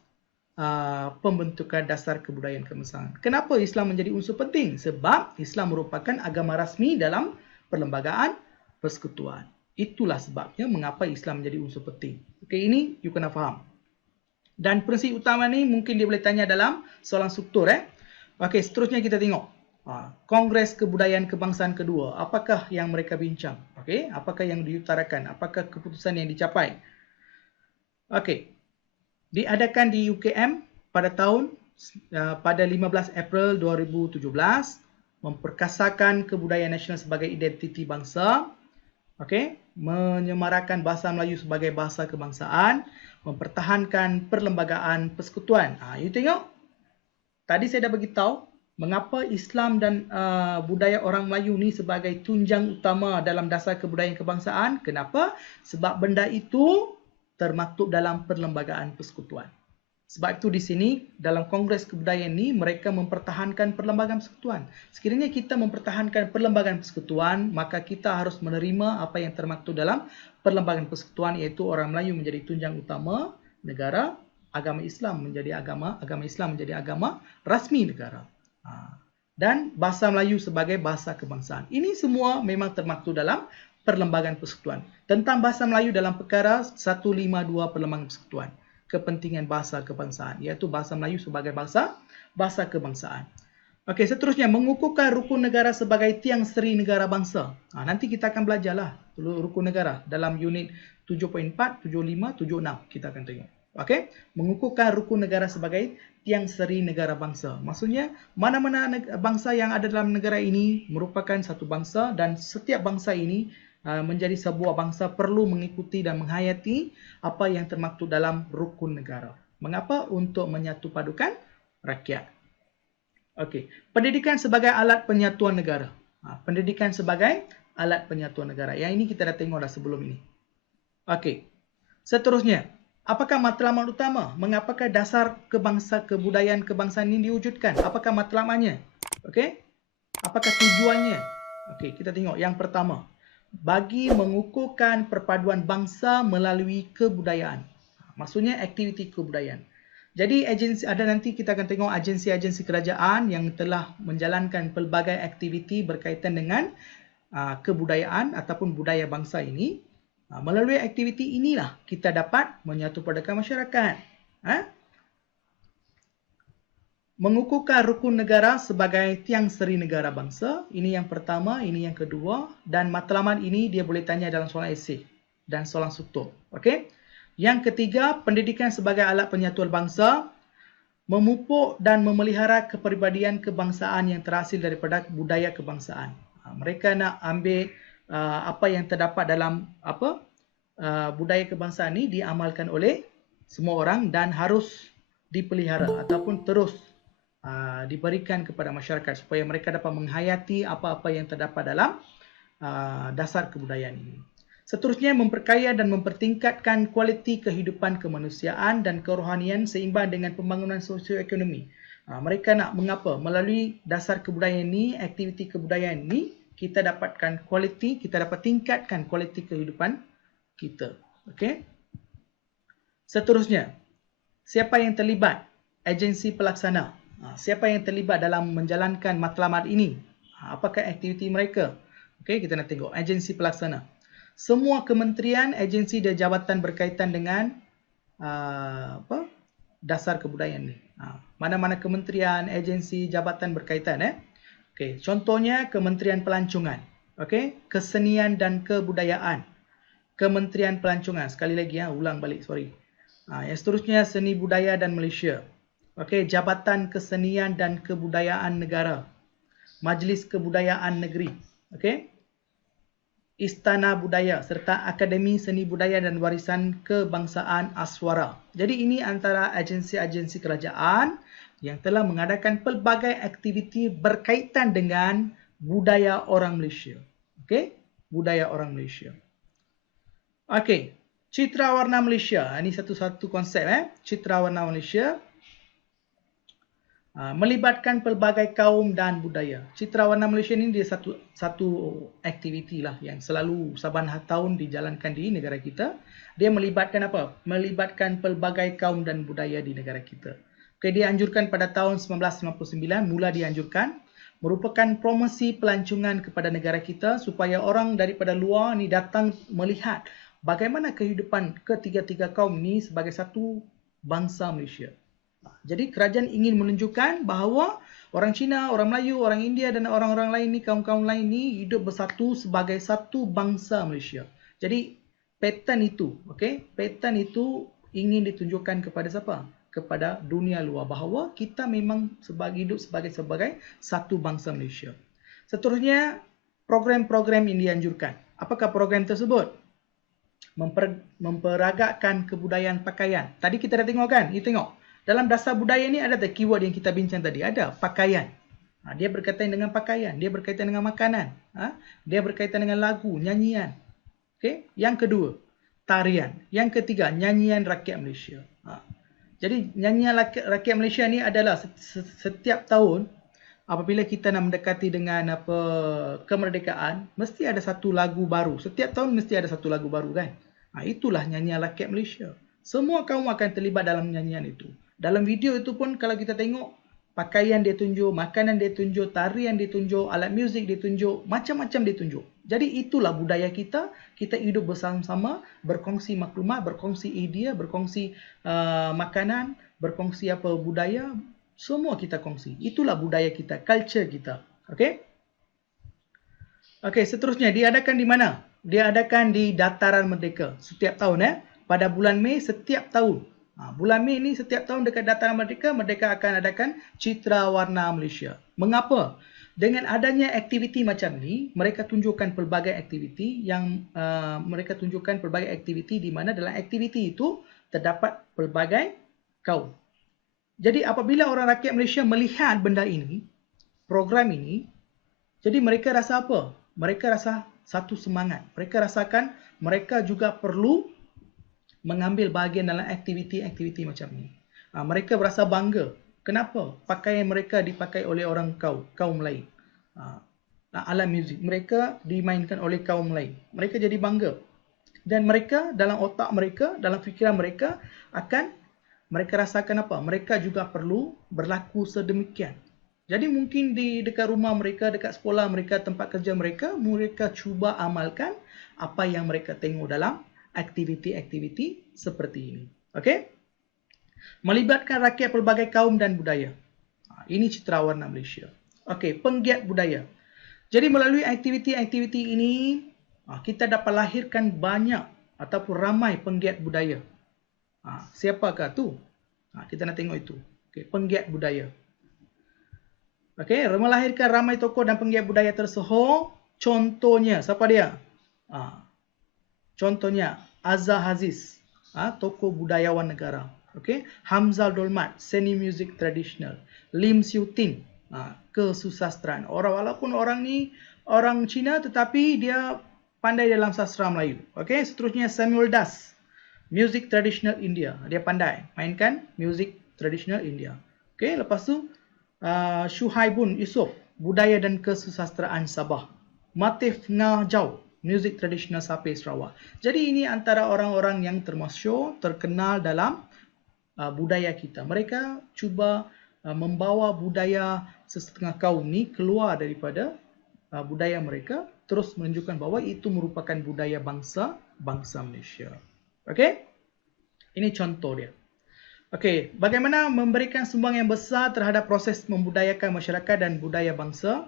pembentukan dasar kebudayaan kebangsaan. Kenapa Islam menjadi unsur penting? Sebab Islam merupakan agama rasmi dalam Perlembagaan Persekutuan. Itulah sebabnya mengapa Islam menjadi unsur penting. Okey, ini you kena faham. Dan prinsip utama ni mungkin dia boleh tanya dalam soalan struktur. Okey, seterusnya kita tengok. Kongres Kebudayaan Kebangsaan kedua. Apakah yang mereka bincang? Okey, apakah yang diutarakan? Apakah keputusan yang dicapai? Okey. Diadakan di UKM pada 15 April 2017, memperkasakan kebudayaan nasional sebagai identiti bangsa. Menyemarakan bahasa Melayu sebagai bahasa kebangsaan, mempertahankan Perlembagaan Persekutuan. You tengok, tadi saya dah beritahu mengapa Islam dan budaya orang Melayu ni sebagai tunjang utama dalam dasar kebudayaan kebangsaan. Kenapa? Sebab benda itu termaktub dalam perlembagaan persekutuan. Sebab itu di sini dalam Kongres Kebudayaan ini mereka mempertahankan perlembagaan persekutuan. Sekiranya kita mempertahankan perlembagaan persekutuan, maka kita harus menerima apa yang termaktub dalam perlembagaan persekutuan, iaitu orang Melayu menjadi tunjang utama negara, agama Islam menjadi agama rasmi negara. Dan bahasa Melayu sebagai bahasa kebangsaan. Ini semua memang termaktub dalam perlembagaan persekutuan. Tentang bahasa Melayu dalam perkara 152 perlembagaan persekutuan. Kepentingan bahasa kebangsaan, iaitu bahasa Melayu sebagai bahasa kebangsaan. Okey, seterusnya mengukuhkan rukun negara sebagai tiang seri negara bangsa. Nanti kita akan belajarlah rukun negara dalam unit 7.4, 75, 76 kita akan tengok. Okey, mengukuhkan rukun negara sebagai tiang seri negara bangsa. Maksudnya mana-mana bangsa yang ada dalam negara ini merupakan satu bangsa, dan setiap bangsa ini menjadi sebuah bangsa perlu mengikuti dan menghayati apa yang termaktub dalam rukun negara. Mengapa? Untuk menyatu padukan rakyat. Okey, pendidikan sebagai alat penyatuan negara. Pendidikan sebagai alat penyatuan negara. Yang ini kita dah tengok dah sebelum ini. Okey, seterusnya, apakah matlamat utama? Mengapakah dasar kebudayaan kebangsaan ini diwujudkan? Apakah matlamatnya? Okey, apakah tujuannya? Okey, kita tengok yang pertama. Bagi mengukuhkan perpaduan bangsa melalui kebudayaan. Maksudnya aktiviti kebudayaan. Jadi ada nanti kita akan tengok agensi-agensi kerajaan yang telah menjalankan pelbagai aktiviti berkaitan dengan kebudayaan ataupun budaya bangsa ini. Melalui aktiviti inilah kita dapat menyatu padukan masyarakat. Mengukuhkan rukun negara sebagai tiang seri negara bangsa. Ini yang pertama, ini yang kedua. Dan matlamat ini dia boleh tanya dalam soalan esei dan soalan struktur. Okey. Yang ketiga, pendidikan sebagai alat penyatuan bangsa. Memupuk dan memelihara kepribadian kebangsaan yang terhasil daripada budaya kebangsaan. Mereka nak ambil apa yang terdapat dalam budaya kebangsaan ini diamalkan oleh semua orang dan harus dipelihara ataupun terus diberikan kepada masyarakat supaya mereka dapat menghayati apa-apa yang terdapat dalam dasar kebudayaan ini. Seterusnya, memperkaya dan mempertingkatkan kualiti kehidupan kemanusiaan dan kerohanian seimbang dengan pembangunan sosioekonomi. Mereka nak mengapa? Melalui dasar kebudayaan ini, aktiviti kebudayaan ini, kita dapatkan kualiti, kita dapat tingkatkan kualiti kehidupan kita. Okey. Seterusnya, siapa yang terlibat? Agensi pelaksana. Siapa yang terlibat dalam menjalankan matlamat ini? Apakah aktiviti mereka? Okey, kita nak tengok agensi pelaksana. Semua kementerian, agensi dan jabatan berkaitan dengan dasar kebudayaan ni. Mana-mana kementerian, agensi, jabatan berkaitan Okey, contohnya Kementerian Pelancongan. Okey, Kesenian dan Kebudayaan. Kementerian Pelancongan. Sekali lagi ulang balik, sorry. Yang seterusnya Seni Budaya dan Malaysia. Okey, Jabatan Kesenian dan Kebudayaan Negara. Majlis Kebudayaan Negeri. Okey. Istana Budaya serta Akademi Seni Budaya dan Warisan Kebangsaan Aswara. Jadi ini antara agensi-agensi kerajaan yang telah mengadakan pelbagai aktiviti berkaitan dengan budaya orang Malaysia. Okey, budaya orang Malaysia. Okey, citra warna Malaysia. Ini satu-satu konsep citra warna Malaysia. Melibatkan pelbagai kaum dan budaya. Citra warna Malaysia ini dia satu aktiviti lah yang selalu saban tahun dijalankan di negara kita. Dia melibatkan apa? Melibatkan pelbagai kaum dan budaya di negara kita. Okay, dia anjurkan pada tahun 1999, mula dianjurkan, merupakan promosi pelancongan kepada negara kita supaya orang daripada luar ni datang melihat bagaimana kehidupan ketiga-tiga kaum ni sebagai satu bangsa Malaysia. Jadi kerajaan ingin menunjukkan bahawa orang Cina, orang Melayu, orang India dan orang-orang lain ni, kaum-kaum lain ni hidup bersatu sebagai satu bangsa Malaysia. Jadi pattern itu, pattern itu ingin ditunjukkan kepada siapa? Kepada dunia luar bahawa kita memang hidup sebagai satu bangsa Malaysia. Seterusnya, program-program yang dianjurkan. Apakah program tersebut? Memperagakkan kebudayaan pakaian. Tadi kita dah tengok kan? You tengok. Dalam dasar budaya ni ada tak keyword yang kita bincang tadi? Ada, pakaian. Dia berkaitan dengan pakaian, dia berkaitan dengan makanan, dia berkaitan dengan lagu, nyanyian. Okey. Yang kedua, tarian. Yang ketiga, nyanyian rakyat Malaysia. Jadi nyanyian rakyat Malaysia ni adalah setiap tahun apabila kita nak mendekati dengan kemerdekaan, mesti ada satu lagu baru. Setiap tahun mesti ada satu lagu baru kan. Itulah nyanyian rakyat Malaysia. Semua kaum akan terlibat dalam nyanyian itu. Dalam video itu pun kalau kita tengok, pakaian dia tunjuk, makanan dia tunjuk, tarian dia tunjuk, alat muzik dia tunjuk, macam-macam dia tunjuk. Jadi itulah budaya kita. Kita hidup bersama-sama, berkongsi maklumat, berkongsi idea, berkongsi makanan, berkongsi budaya. Semua kita kongsi. Itulah budaya kita, culture kita. Okey? Okey, seterusnya diadakan di mana? Diadakan di Dataran Merdeka setiap tahun pada bulan Mei setiap tahun. Bulan Mei ni setiap tahun dekat Dataran Merdeka, Merdeka akan adakan Citra Warna Malaysia. Mengapa? Dengan adanya aktiviti macam ni, mereka tunjukkan pelbagai aktiviti yang mereka tunjukkan pelbagai aktiviti di mana dalam aktiviti itu terdapat pelbagai kaum. Jadi apabila orang rakyat Malaysia melihat benda ini, program ini, jadi mereka rasa apa? Mereka rasa satu semangat. Mereka rasakan mereka juga perlu mengambil bahagian dalam aktiviti-aktiviti macam ni. Mereka berasa bangga. Kenapa? Pakaian mereka dipakai oleh orang kaum lain. Alat muzik mereka dimainkan oleh kaum lain. Mereka jadi bangga. Dan mereka dalam otak mereka, dalam fikiran mereka mereka rasakan apa? Mereka juga perlu berlaku sedemikian. Jadi mungkin dekat rumah mereka, dekat sekolah mereka, tempat kerja mereka, mereka cuba amalkan apa yang mereka tengok dalam aktiviti-aktiviti seperti ini. Okey? Melibatkan rakyat pelbagai kaum dan budaya. Ini Citra Warna Malaysia. Okey, penggiat budaya. Jadi melalui aktiviti-aktiviti ini, kita dapat lahirkan banyak ataupun ramai penggiat budaya. Siapakah tu? Kita nak tengok itu. Okey, penggiat budaya. Okey, melahirkan ramai tokoh dan penggiat budaya tersohor. Contohnya, siapa dia? Contohnya Azhar Aziz, tokoh budayawan negara. Okey, Hamzah Dolmat, seni muzik tradisional. Lim Siu Tin, kesusastraan. Walaupun orang ni orang Cina tetapi dia pandai dalam sastra Melayu. Okey, seterusnya Samuel Das, muzik tradisional India. Dia pandai mainkan muzik tradisional India. Okey, lepas tu Shuhaibun Yusof, budaya dan kesusastraan Sabah. Matif Ngah Jau, muzik tradisional Sapir Sarawak. Jadi ini antara orang-orang yang termasyhur, terkenal dalam budaya kita. Mereka cuba membawa budaya sesetengah kaum ni keluar daripada budaya mereka, terus menunjukkan bahawa itu merupakan budaya bangsa Malaysia. Okey? Ini contoh dia. Okey, bagaimana memberikan sumbang yang besar terhadap proses membudayakan masyarakat dan budaya bangsa?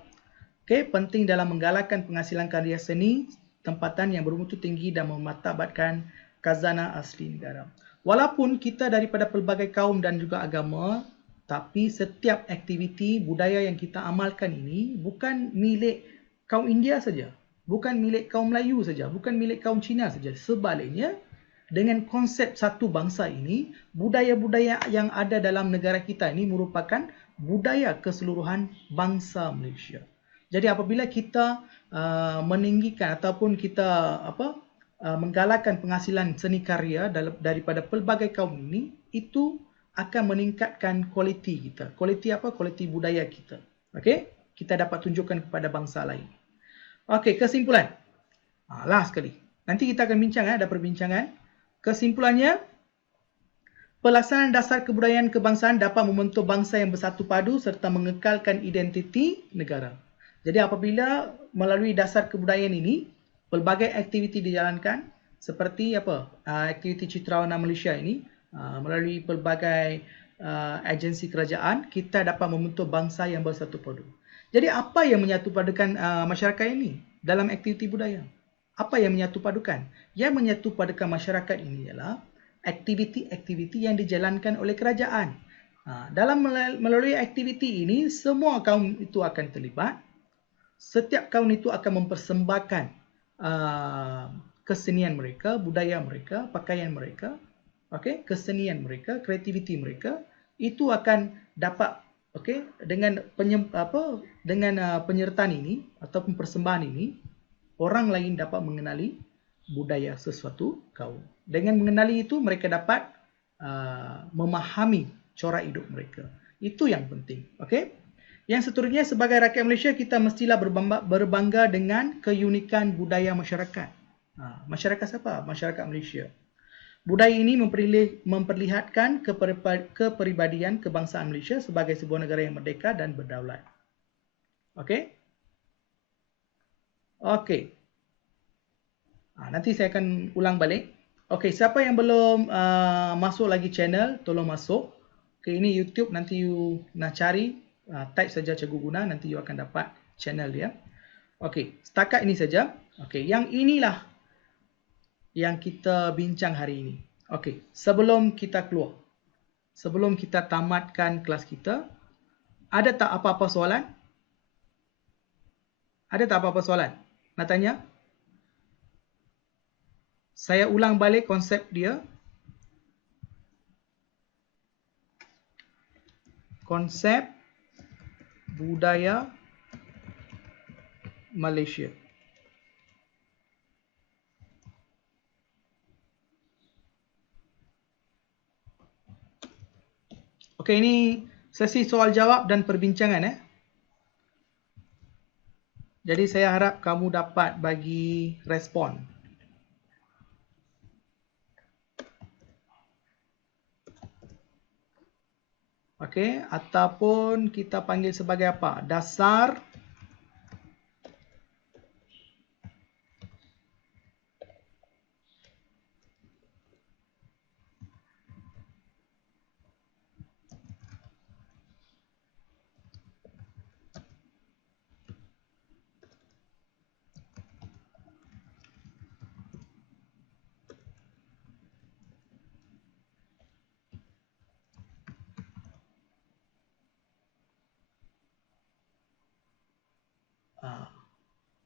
Okey, penting dalam menggalakkan penghasilan karya seni, tempatan yang bermutu tinggi dan memartabatkan khazanah asli negara. Walaupun kita daripada pelbagai kaum dan juga agama, tapi setiap aktiviti budaya yang kita amalkan ini bukan milik kaum India saja, bukan milik kaum Melayu saja, bukan milik kaum Cina saja. Sebaliknya, dengan konsep satu bangsa ini, budaya-budaya yang ada dalam negara kita ini merupakan budaya keseluruhan bangsa Malaysia. Jadi apabila kita meninggikan ataupun kita menggalakkan penghasilan seni karya daripada pelbagai kaum ini, itu akan meningkatkan kualiti kita. Kualiti apa? Kualiti budaya kita. Okey? Kita dapat tunjukkan kepada bangsa lain. Okey, kesimpulan. Last sekali. Nanti kita akan bincang, ada perbincangan. Kesimpulannya, pelaksanaan dasar kebudayaan kebangsaan dapat membentuk bangsa yang bersatu padu serta mengekalkan identiti negara. Jadi apabila melalui dasar kebudayaan ini, pelbagai aktiviti dijalankan seperti aktiviti Citra Warna Malaysia ini, melalui pelbagai agensi kerajaan, kita dapat membentuk bangsa yang bersatu padu. Jadi apa yang menyatu padukan masyarakat ini dalam aktiviti budaya? Apa yang menyatu padukan? Yang menyatu padukan masyarakat ini ialah aktiviti-aktiviti yang dijalankan oleh kerajaan. Dalam melalui aktiviti ini, semua kaum itu akan terlibat. Setiap kaum itu akan mempersembahkan kesenian mereka, budaya mereka, pakaian mereka, kesenian mereka, kreativiti mereka. Itu akan dapat dengan penyertaan ini ataupun persembahan ini, orang lain dapat mengenali budaya sesuatu kaum. Dengan mengenali itu, mereka dapat memahami corak hidup mereka. Itu yang penting. Okey? Yang seterusnya, sebagai rakyat Malaysia, kita mestilah berbangga dengan keunikan budaya masyarakat. Masyarakat siapa? Masyarakat Malaysia. Budaya ini memperlihatkan kepribadian kebangsaan Malaysia sebagai sebuah negara yang merdeka dan berdaulat. Okey? Okey. Nanti saya akan ulang balik. Okey, siapa yang belum masuk lagi channel, tolong masuk. Okey, ini YouTube, nanti you nak cari, type saja Cikgu Guna, nanti you akan dapat channel dia. Okey, setakat ini saja. Okey, yang inilah yang kita bincang hari ini. Okey, sebelum kita keluar, sebelum kita tamatkan kelas kita, ada tak apa-apa soalan? Ada tak apa-apa soalan? Nak tanya? Saya ulang balik konsep dia. Konsep budaya Malaysia. Okey, ini sesi soal jawab dan perbincangan. Jadi saya harap kamu dapat bagi respon. Okey, ataupun kita panggil sebagai apa? Dasar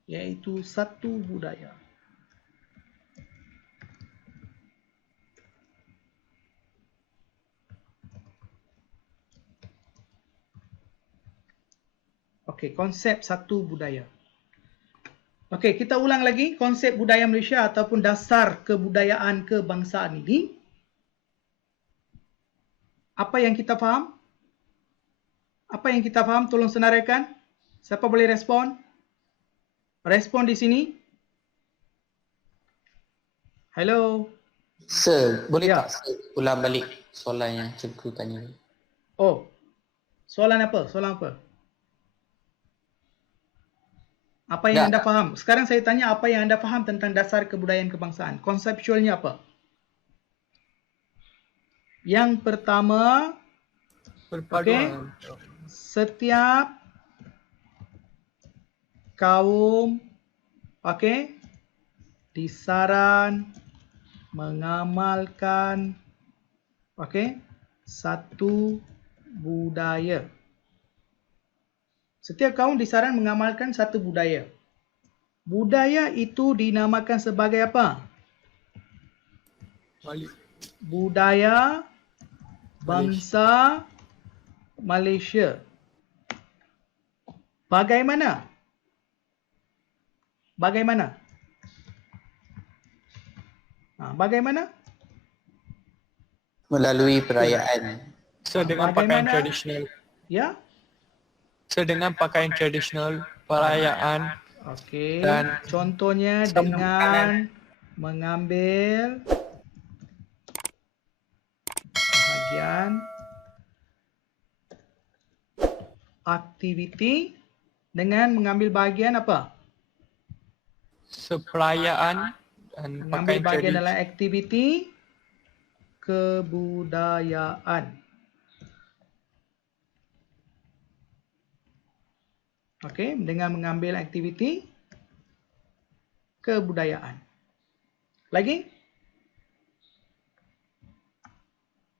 iaitu satu budaya. Okey, konsep satu budaya. Okey, kita ulang lagi konsep budaya Malaysia ataupun dasar kebudayaan kebangsaan ini. Apa yang kita faham? Apa yang kita faham? Tolong senaraikan. Siapa boleh respon? Respon di sini. Hello. Sir, boleh Ya. tak saya ulang balik soalan yang cikgu tanya? Oh. Soalan apa? Soalan apa? Apa yang anda faham? Sekarang saya tanya apa yang anda faham tentang dasar kebudayaan kebangsaan. Konseptualnya apa? Yang pertama, Perpaduan. setiap kaum disaran mengamalkan satu budaya. Setiap kaum disaran mengamalkan satu budaya. Budaya itu dinamakan sebagai apa? Budaya bangsa Malaysia. Bagaimana? Bagaimana? Bagaimana? Melalui perayaan. Dengan pakaian tradisional. Ya? Dengan pakaian tradisional, perayaan. Okey. Dan contohnya dengan mengambil bahagian aktiviti dengan mengambil bahagian apa? Perayaan dan Mengambil pakaian bahagian tradisional. dalam aktiviti kebudayaan. Okey, dengan mengambil aktiviti kebudayaan. Lagi?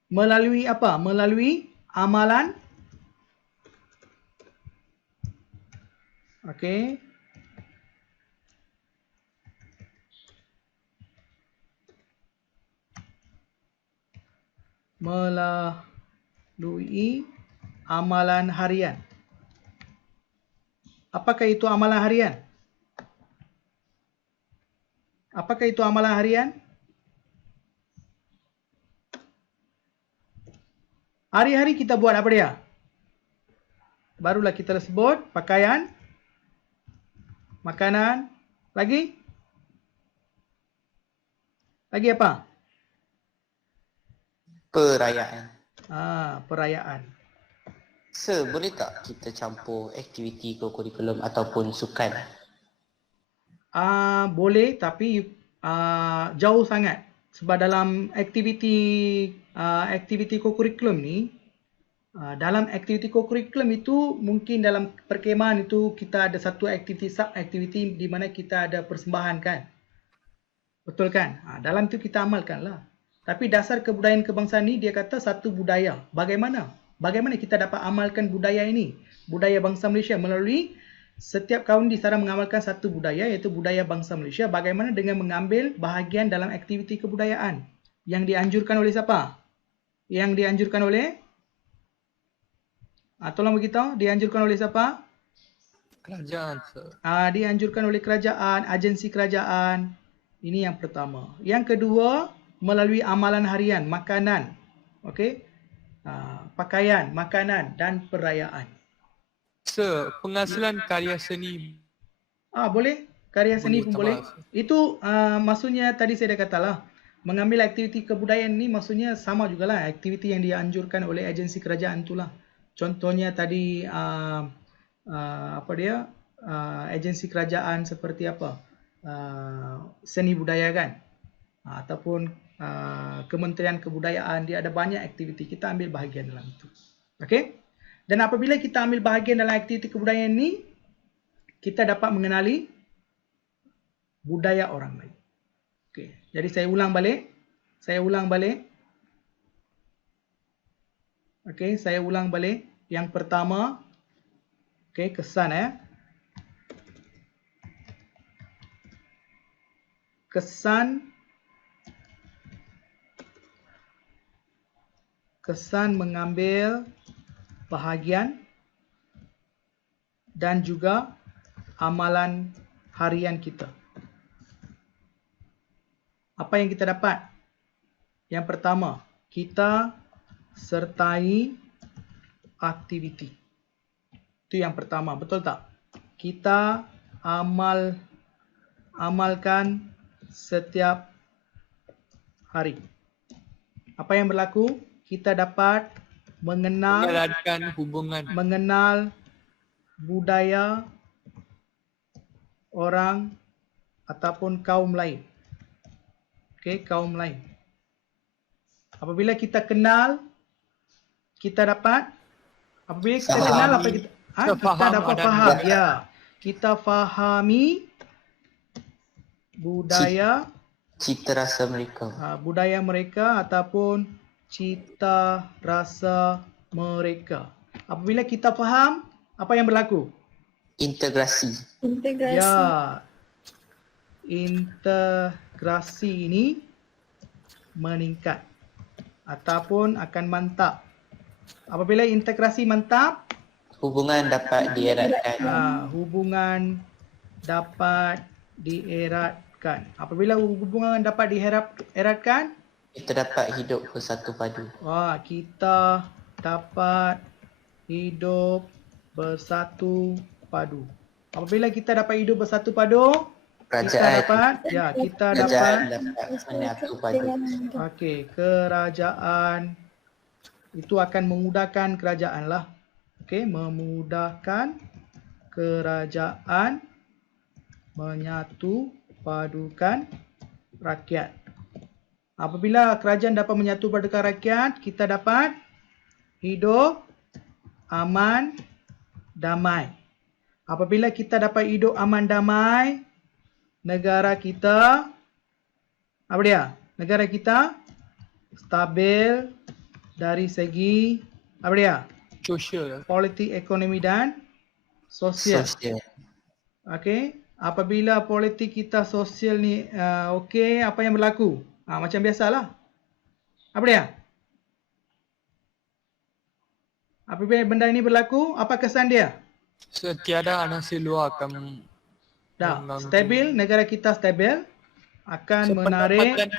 Melalui apa? Melalui amalan. Okey. Melalui amalan harian. Apakah itu amalan harian? Apakah itu amalan harian? Hari-hari kita buat apa dia? Barulah kita sebut pakaian, makanan, lagi? Lagi apa? Perayaan. Perayaan. Boleh tak kita campur aktiviti ke kurikulum ataupun sukan? Boleh, tapi jauh sangat. Sebab dalam aktiviti co-curriculum ni, dalam aktiviti co-curriculum itu mungkin dalam perkemahan itu kita ada satu aktiviti sub-aktiviti di mana kita ada persembahan kan. Betul kan? Dalam itu kita amalkan lah. Tapi dasar kebudayaan kebangsaan ni dia kata satu budaya. Bagaimana? Bagaimana kita dapat amalkan budaya ini? Budaya bangsa Malaysia melalui setiap kaum di sana mengamalkan satu budaya iaitu budaya bangsa Malaysia. Bagaimana dengan mengambil bahagian dalam aktiviti kebudayaan yang dianjurkan oleh siapa? Yang dianjurkan oleh? Tolong beritahu, dianjurkan oleh siapa? Kerajaan, sir. Dianjurkan oleh kerajaan, agensi kerajaan. Ini yang pertama. Yang kedua, melalui amalan harian, makanan. Okey? Pakaian, makanan dan perayaan. Sir, penghasilan karya seni. Boleh. Karya seni pun boleh. Itu maksudnya tadi saya dah katalah. Mengambil aktiviti kebudayaan ni maksudnya sama jugalah aktiviti yang dianjurkan oleh agensi kerajaan itulah. Contohnya tadi agensi kerajaan seperti apa? Seni budaya kan? Ataupun Kementerian Kebudayaan, dia ada banyak aktiviti, kita ambil bahagian dalam itu. Okey? Dan apabila kita ambil bahagian dalam aktiviti kebudayaan ini, kita dapat mengenali budaya orang lain. Okey, jadi saya ulang balik. Okey, saya ulang balik. Yang pertama, okey, kesan Kesan mengambil bahagian dan juga amalan harian kita. Apa yang kita dapat? Yang pertama, kita sertai aktiviti. Itu yang pertama, betul tak? Kita amalkan setiap hari. Apa yang berlaku? Kita dapat mengenal budaya orang ataupun kaum lain. Okey, kaum lain. Apabila kita kenal, kita dapat kita dapat faham. Ya, kita fahami budaya cita rasa mereka. Budaya mereka ataupun cita rasa mereka. Apabila kita faham, apa yang berlaku? Integrasi. Ya. Integrasi ini meningkat ataupun akan mantap. Apabila integrasi mantap, hubungan dapat dieratkan. Hubungan dapat dieratkan. Apabila hubungan dapat dieratkan, kita dapat hidup bersatu padu. Kita dapat hidup bersatu padu. Apabila kita dapat hidup bersatu padu, kita dapat menyatu padu. Okey, kerajaan itu akan memudahkan kerajaan lah. Okey, memudahkan kerajaan menyatu padukan rakyat. Apabila kerajaan dapat menyatu padukan rakyat, kita dapat hidup aman, damai. Apabila kita dapat hidup aman, damai, negara kita, apa dia? Negara kita stabil dari segi, apa dia? Sosial. Politik, ekonomi dan sosial. Okey. Apabila politik kita sosial ni okey, apa yang berlaku? Macam biasalah. Apa dia? Apabila benda ini berlaku, apa kesan dia? Setiada anasi luar akan stabil, negara kita stabil, akan menarik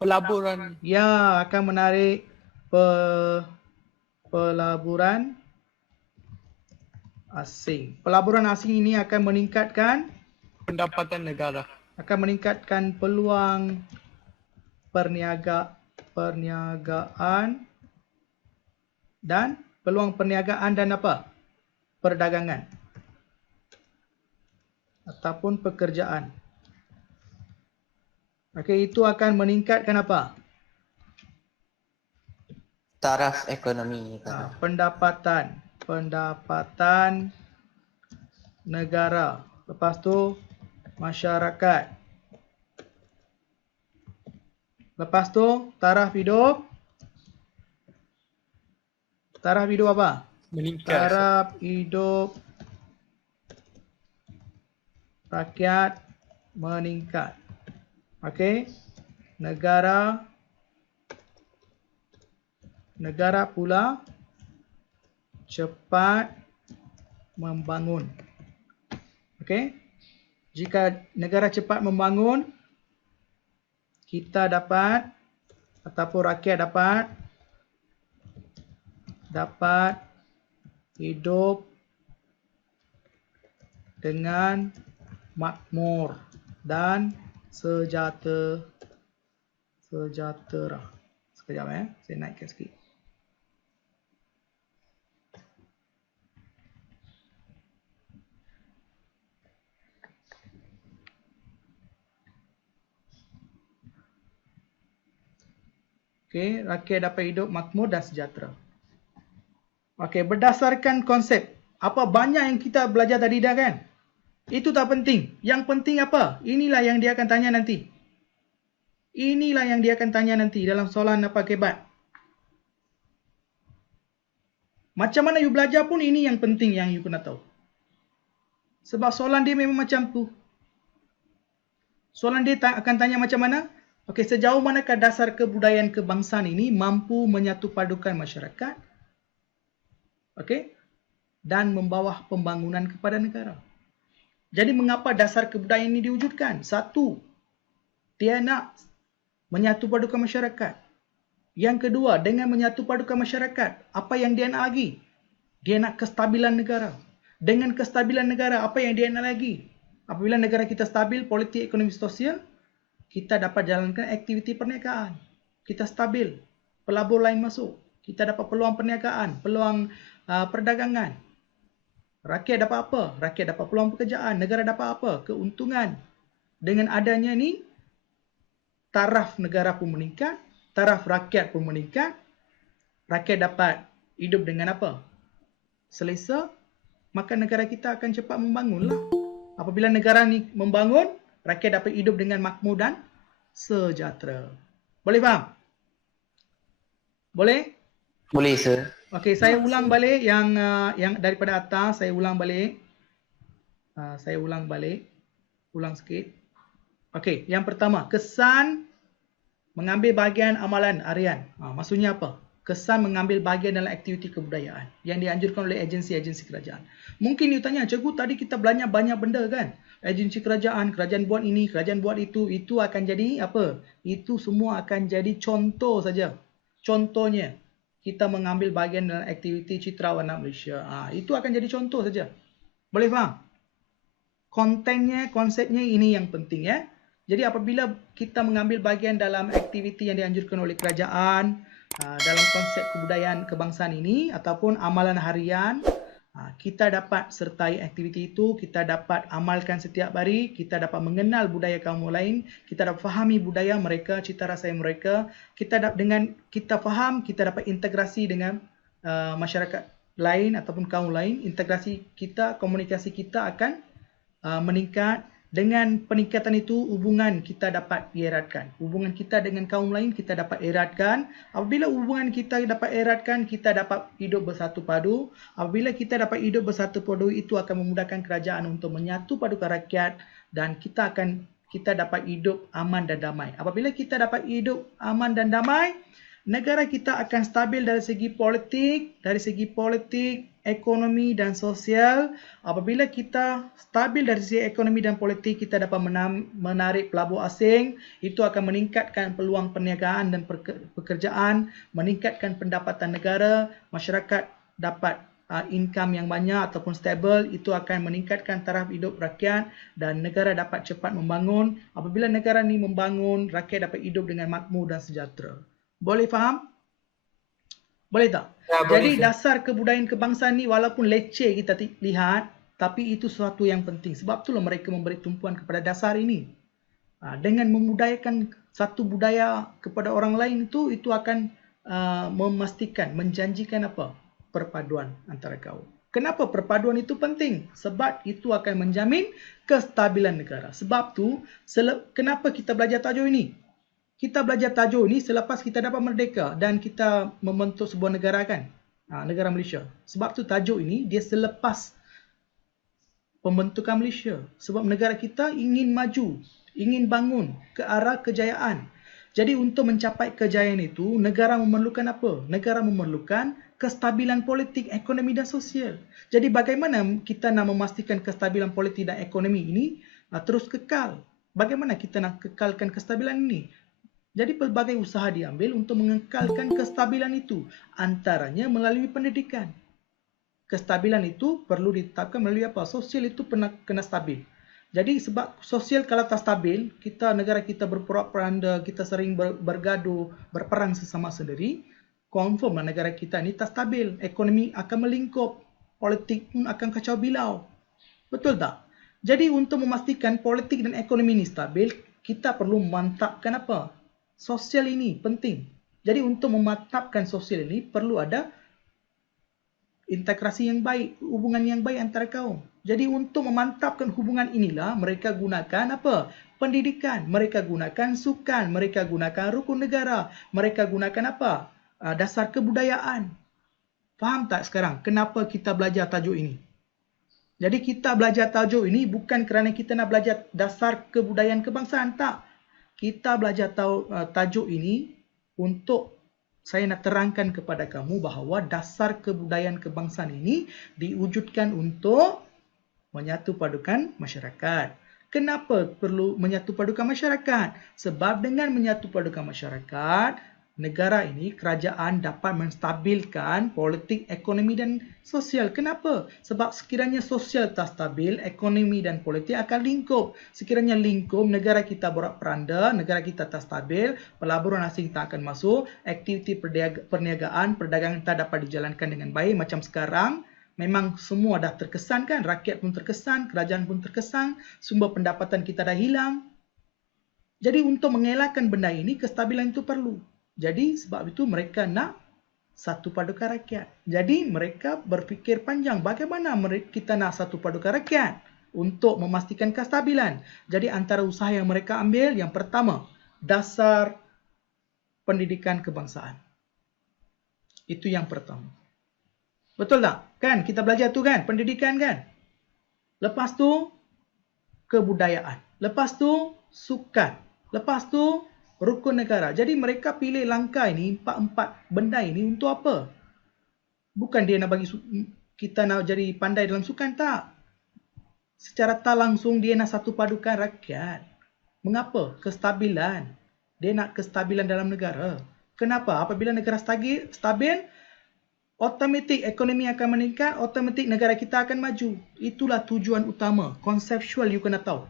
Pelaburan. Ya, akan menarik pelaburan asing. Pelaburan asing ini akan meningkatkan Pendapatan negara. peluang perniagaan dan apa? Perdagangan ataupun pekerjaan. Okey, itu akan meningkatkan apa? Taraf ekonomi negara. Pendapatan negara. Lepas tu masyarakat. Lepas tu taraf hidup. Taraf hidup apa? Meningkat. Taraf hidup rakyat meningkat. Okey. Negara pula cepat membangun. Okey. Jika negara cepat membangun, kita dapat ataupun rakyat dapat hidup dengan makmur dan sejahtera. Sekejap saya naikkan sikit. Okey, rakyat dapat hidup makmur dan sejahtera. Okey, berdasarkan konsep, apa banyak yang kita belajar tadi dah kan? Itu tak penting. Yang penting apa? Inilah yang dia akan tanya nanti. Inilah yang dia akan tanya nanti dalam soalan apa kebat. Macam mana you belajar pun ini yang penting yang you kena tahu. Sebab soalan dia memang macam tu. Soalan dia akan tanya macam mana? Okey, sejauh manakah dasar kebudayaan kebangsaan ini mampu menyatupadukan masyarakat? Okey? Dan membawa pembangunan kepada negara. Jadi mengapa dasar kebudayaan ini diwujudkan? Satu, dia nak menyatupadukan masyarakat. Yang kedua, dengan menyatupadukan masyarakat, apa yang dia nak lagi? Dia nak kestabilan negara. Dengan kestabilan negara, apa yang dia nak lagi? Apabila negara kita stabil, politik, ekonomi, sosial, kita dapat jalankan aktiviti perniagaan. Kita stabil. Pelabur lain masuk. Kita dapat peluang perniagaan, peluang perdagangan. Rakyat dapat apa? Rakyat dapat peluang pekerjaan. Negara dapat apa? Keuntungan. Dengan adanya ni, taraf negara pun meningkat, taraf rakyat pun meningkat. Rakyat dapat hidup dengan apa? Selesa, maka negara kita akan cepat membangunlah. Apabila negara ni membangun, rakyat dapat hidup dengan makmur dan sejahtera. Boleh faham? Boleh? Boleh, sir. Okey, saya ulang balik yang daripada atas, saya ulang balik. Ulang sikit. Okey, yang pertama, kesan mengambil bahagian amalan harian. Maksudnya apa? Kesan mengambil bahagian dalam aktiviti kebudayaan yang dianjurkan oleh agensi-agensi kerajaan. Mungkin you tanya, cikgu tadi kita belajar banyak benda kan? Agensi kerajaan buat ini, kerajaan buat itu akan jadi apa? Itu semua akan jadi contoh saja. Contohnya, kita mengambil bahagian dalam aktiviti Citra Warna Malaysia. Itu akan jadi contoh saja. Boleh faham? Kontennya, konsepnya ini yang penting ya. Jadi apabila kita mengambil bahagian dalam aktiviti yang dianjurkan oleh kerajaan, dalam konsep kebudayaan kebangsaan ini ataupun amalan harian, kita dapat sertai aktiviti itu, kita dapat amalkan setiap hari, kita dapat mengenal budaya kaum lain, kita dapat fahami budaya mereka, cita rasa mereka, dengan kita faham, kita dapat integrasi dengan masyarakat lain ataupun kaum lain, integrasi kita, komunikasi kita akan meningkat. Dengan peningkatan itu, hubungan kita dapat dieratkan. Hubungan kita dengan kaum lain kita dapat eratkan. Apabila hubungan kita dapat eratkan, kita dapat hidup bersatu padu. Apabila kita dapat hidup bersatu padu, itu akan memudahkan kerajaan untuk menyatu padukan rakyat dan kita dapat hidup aman dan damai. Apabila kita dapat hidup aman dan damai, negara kita akan stabil dari segi politik, ekonomi dan sosial. Apabila kita stabil dari segi ekonomi dan politik, kita dapat menarik pelabur asing, itu akan meningkatkan peluang perniagaan dan pekerjaan, meningkatkan pendapatan negara, masyarakat dapat income yang banyak ataupun stable, itu akan meningkatkan taraf hidup rakyat dan negara dapat cepat membangun. Apabila negara ni membangun, rakyat dapat hidup dengan makmur dan sejahtera. Boleh faham? Boleh tak? Ya, Jadi boleh, dasar kebudayaan kebangsaan ni walaupun leceh kita lihat, tapi itu sesuatu yang penting. Sebab itulah mereka memberi tumpuan kepada dasar ini. Dengan memudayakan satu budaya kepada orang lain itu akan memastikan, menjanjikan apa? Perpaduan antara kaum. Kenapa perpaduan itu penting? Sebab itu akan menjamin kestabilan negara. Sebab tu, kenapa kita belajar tajuk ini? Kita belajar tajuk ini selepas kita dapat merdeka dan kita membentuk sebuah negara kan? Negara Malaysia. Sebab tu tajuk ini dia selepas pembentukan Malaysia. Sebab negara kita ingin maju, ingin bangun ke arah kejayaan. Jadi untuk mencapai kejayaan itu, negara memerlukan apa? Negara memerlukan kestabilan politik, ekonomi dan sosial. Jadi bagaimana kita nak memastikan kestabilan politik dan ekonomi ini terus kekal? Bagaimana kita nak kekalkan kestabilan ini? Jadi pelbagai usaha diambil untuk mengekalkan kestabilan itu. Antaranya melalui pendidikan. Kestabilan itu perlu ditetapkan melalui apa? Sosial itu kena stabil. Jadi sebab sosial kalau tak stabil, negara kita berporak-poranda, kita sering bergaduh, berperang sesama sendiri, confirm negara kita ni tak stabil. Ekonomi akan melingkup, politik pun akan kacau bilau. Betul tak? Jadi untuk memastikan politik dan ekonomi ini stabil, kita perlu memantapkan apa? Sosial ini penting. Jadi untuk memantapkan sosial ini perlu ada integrasi yang baik, hubungan yang baik antara kaum. Jadi untuk memantapkan hubungan inilah mereka gunakan apa? Pendidikan, mereka gunakan sukan, mereka gunakan rukun negara, mereka gunakan apa? Dasar kebudayaan. Faham tak sekarang kenapa kita belajar tajuk ini? Jadi kita belajar tajuk ini bukan kerana kita nak belajar dasar kebudayaan kebangsaan, tak. Kita belajar tajuk ini untuk saya nak terangkan kepada kamu bahawa dasar kebudayaan kebangsaan ini diwujudkan untuk menyatupadukan masyarakat. Kenapa perlu menyatupadukan masyarakat? Sebab dengan menyatupadukan masyarakat, negara ini, kerajaan dapat menstabilkan politik, ekonomi dan sosial. Kenapa? Sebab sekiranya sosial tak stabil, ekonomi dan politik akan lingkup. Sekiranya lingkup, negara kita borak-peranda, negara kita tak stabil, pelaburan asing tak akan masuk, aktiviti perniagaan, perdagangan tak dapat dijalankan dengan baik macam sekarang. Memang semua dah terkesan kan, rakyat pun terkesan, kerajaan pun terkesan, sumber pendapatan kita dah hilang. Jadi untuk mengelakkan benda ini, kestabilan itu perlu. Jadi sebab itu mereka nak satu padukan rakyat. Jadi mereka berfikir panjang bagaimana kita nak satu padukan rakyat untuk memastikan kestabilan. Jadi antara usaha yang mereka ambil, yang pertama, dasar pendidikan kebangsaan. Itu yang pertama. Betul tak? Kan kita belajar tu kan, pendidikan kan. Lepas tu kebudayaan. Lepas tu sukan. Lepas tu rukun negara. Jadi mereka pilih langkah ini, empat benda ini untuk apa? Bukan dia nak bagi kita nak jadi pandai dalam sukan, tak. Secara tak langsung dia nak satu padukan rakyat. Mengapa? Kestabilan. Dia nak kestabilan dalam negara. Kenapa? Apabila negara stabil, automatik ekonomi akan meningkat, automatik negara kita akan maju. Itulah tujuan utama. Konseptual you kena tahu.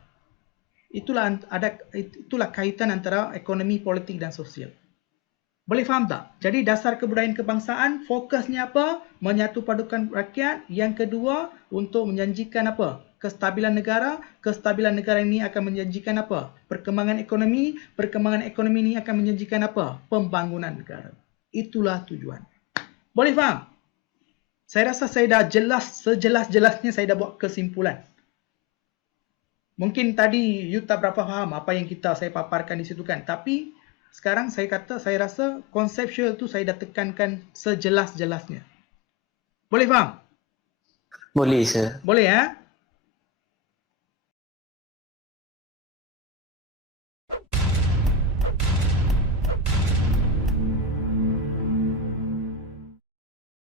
Itulah kaitan antara ekonomi, politik dan sosial. Boleh faham tak? Jadi dasar kebudayaan kebangsaan, fokusnya apa? Menyatupadukan rakyat. Yang kedua, untuk menjanjikan apa? Kestabilan negara. Kestabilan negara ini akan menjanjikan apa? Perkembangan ekonomi. Perkembangan ekonomi ini akan menjanjikan apa? Pembangunan negara. Itulah tujuan. Boleh faham? Saya rasa saya dah sejelas-jelasnya saya dah buat kesimpulan. Mungkin tadi you tak berapa faham apa yang saya paparkan di situ kan. Tapi sekarang saya rasa konseptual tu saya dah tekankan sejelas-jelasnya. Boleh faham? Boleh, sir. Boleh ya?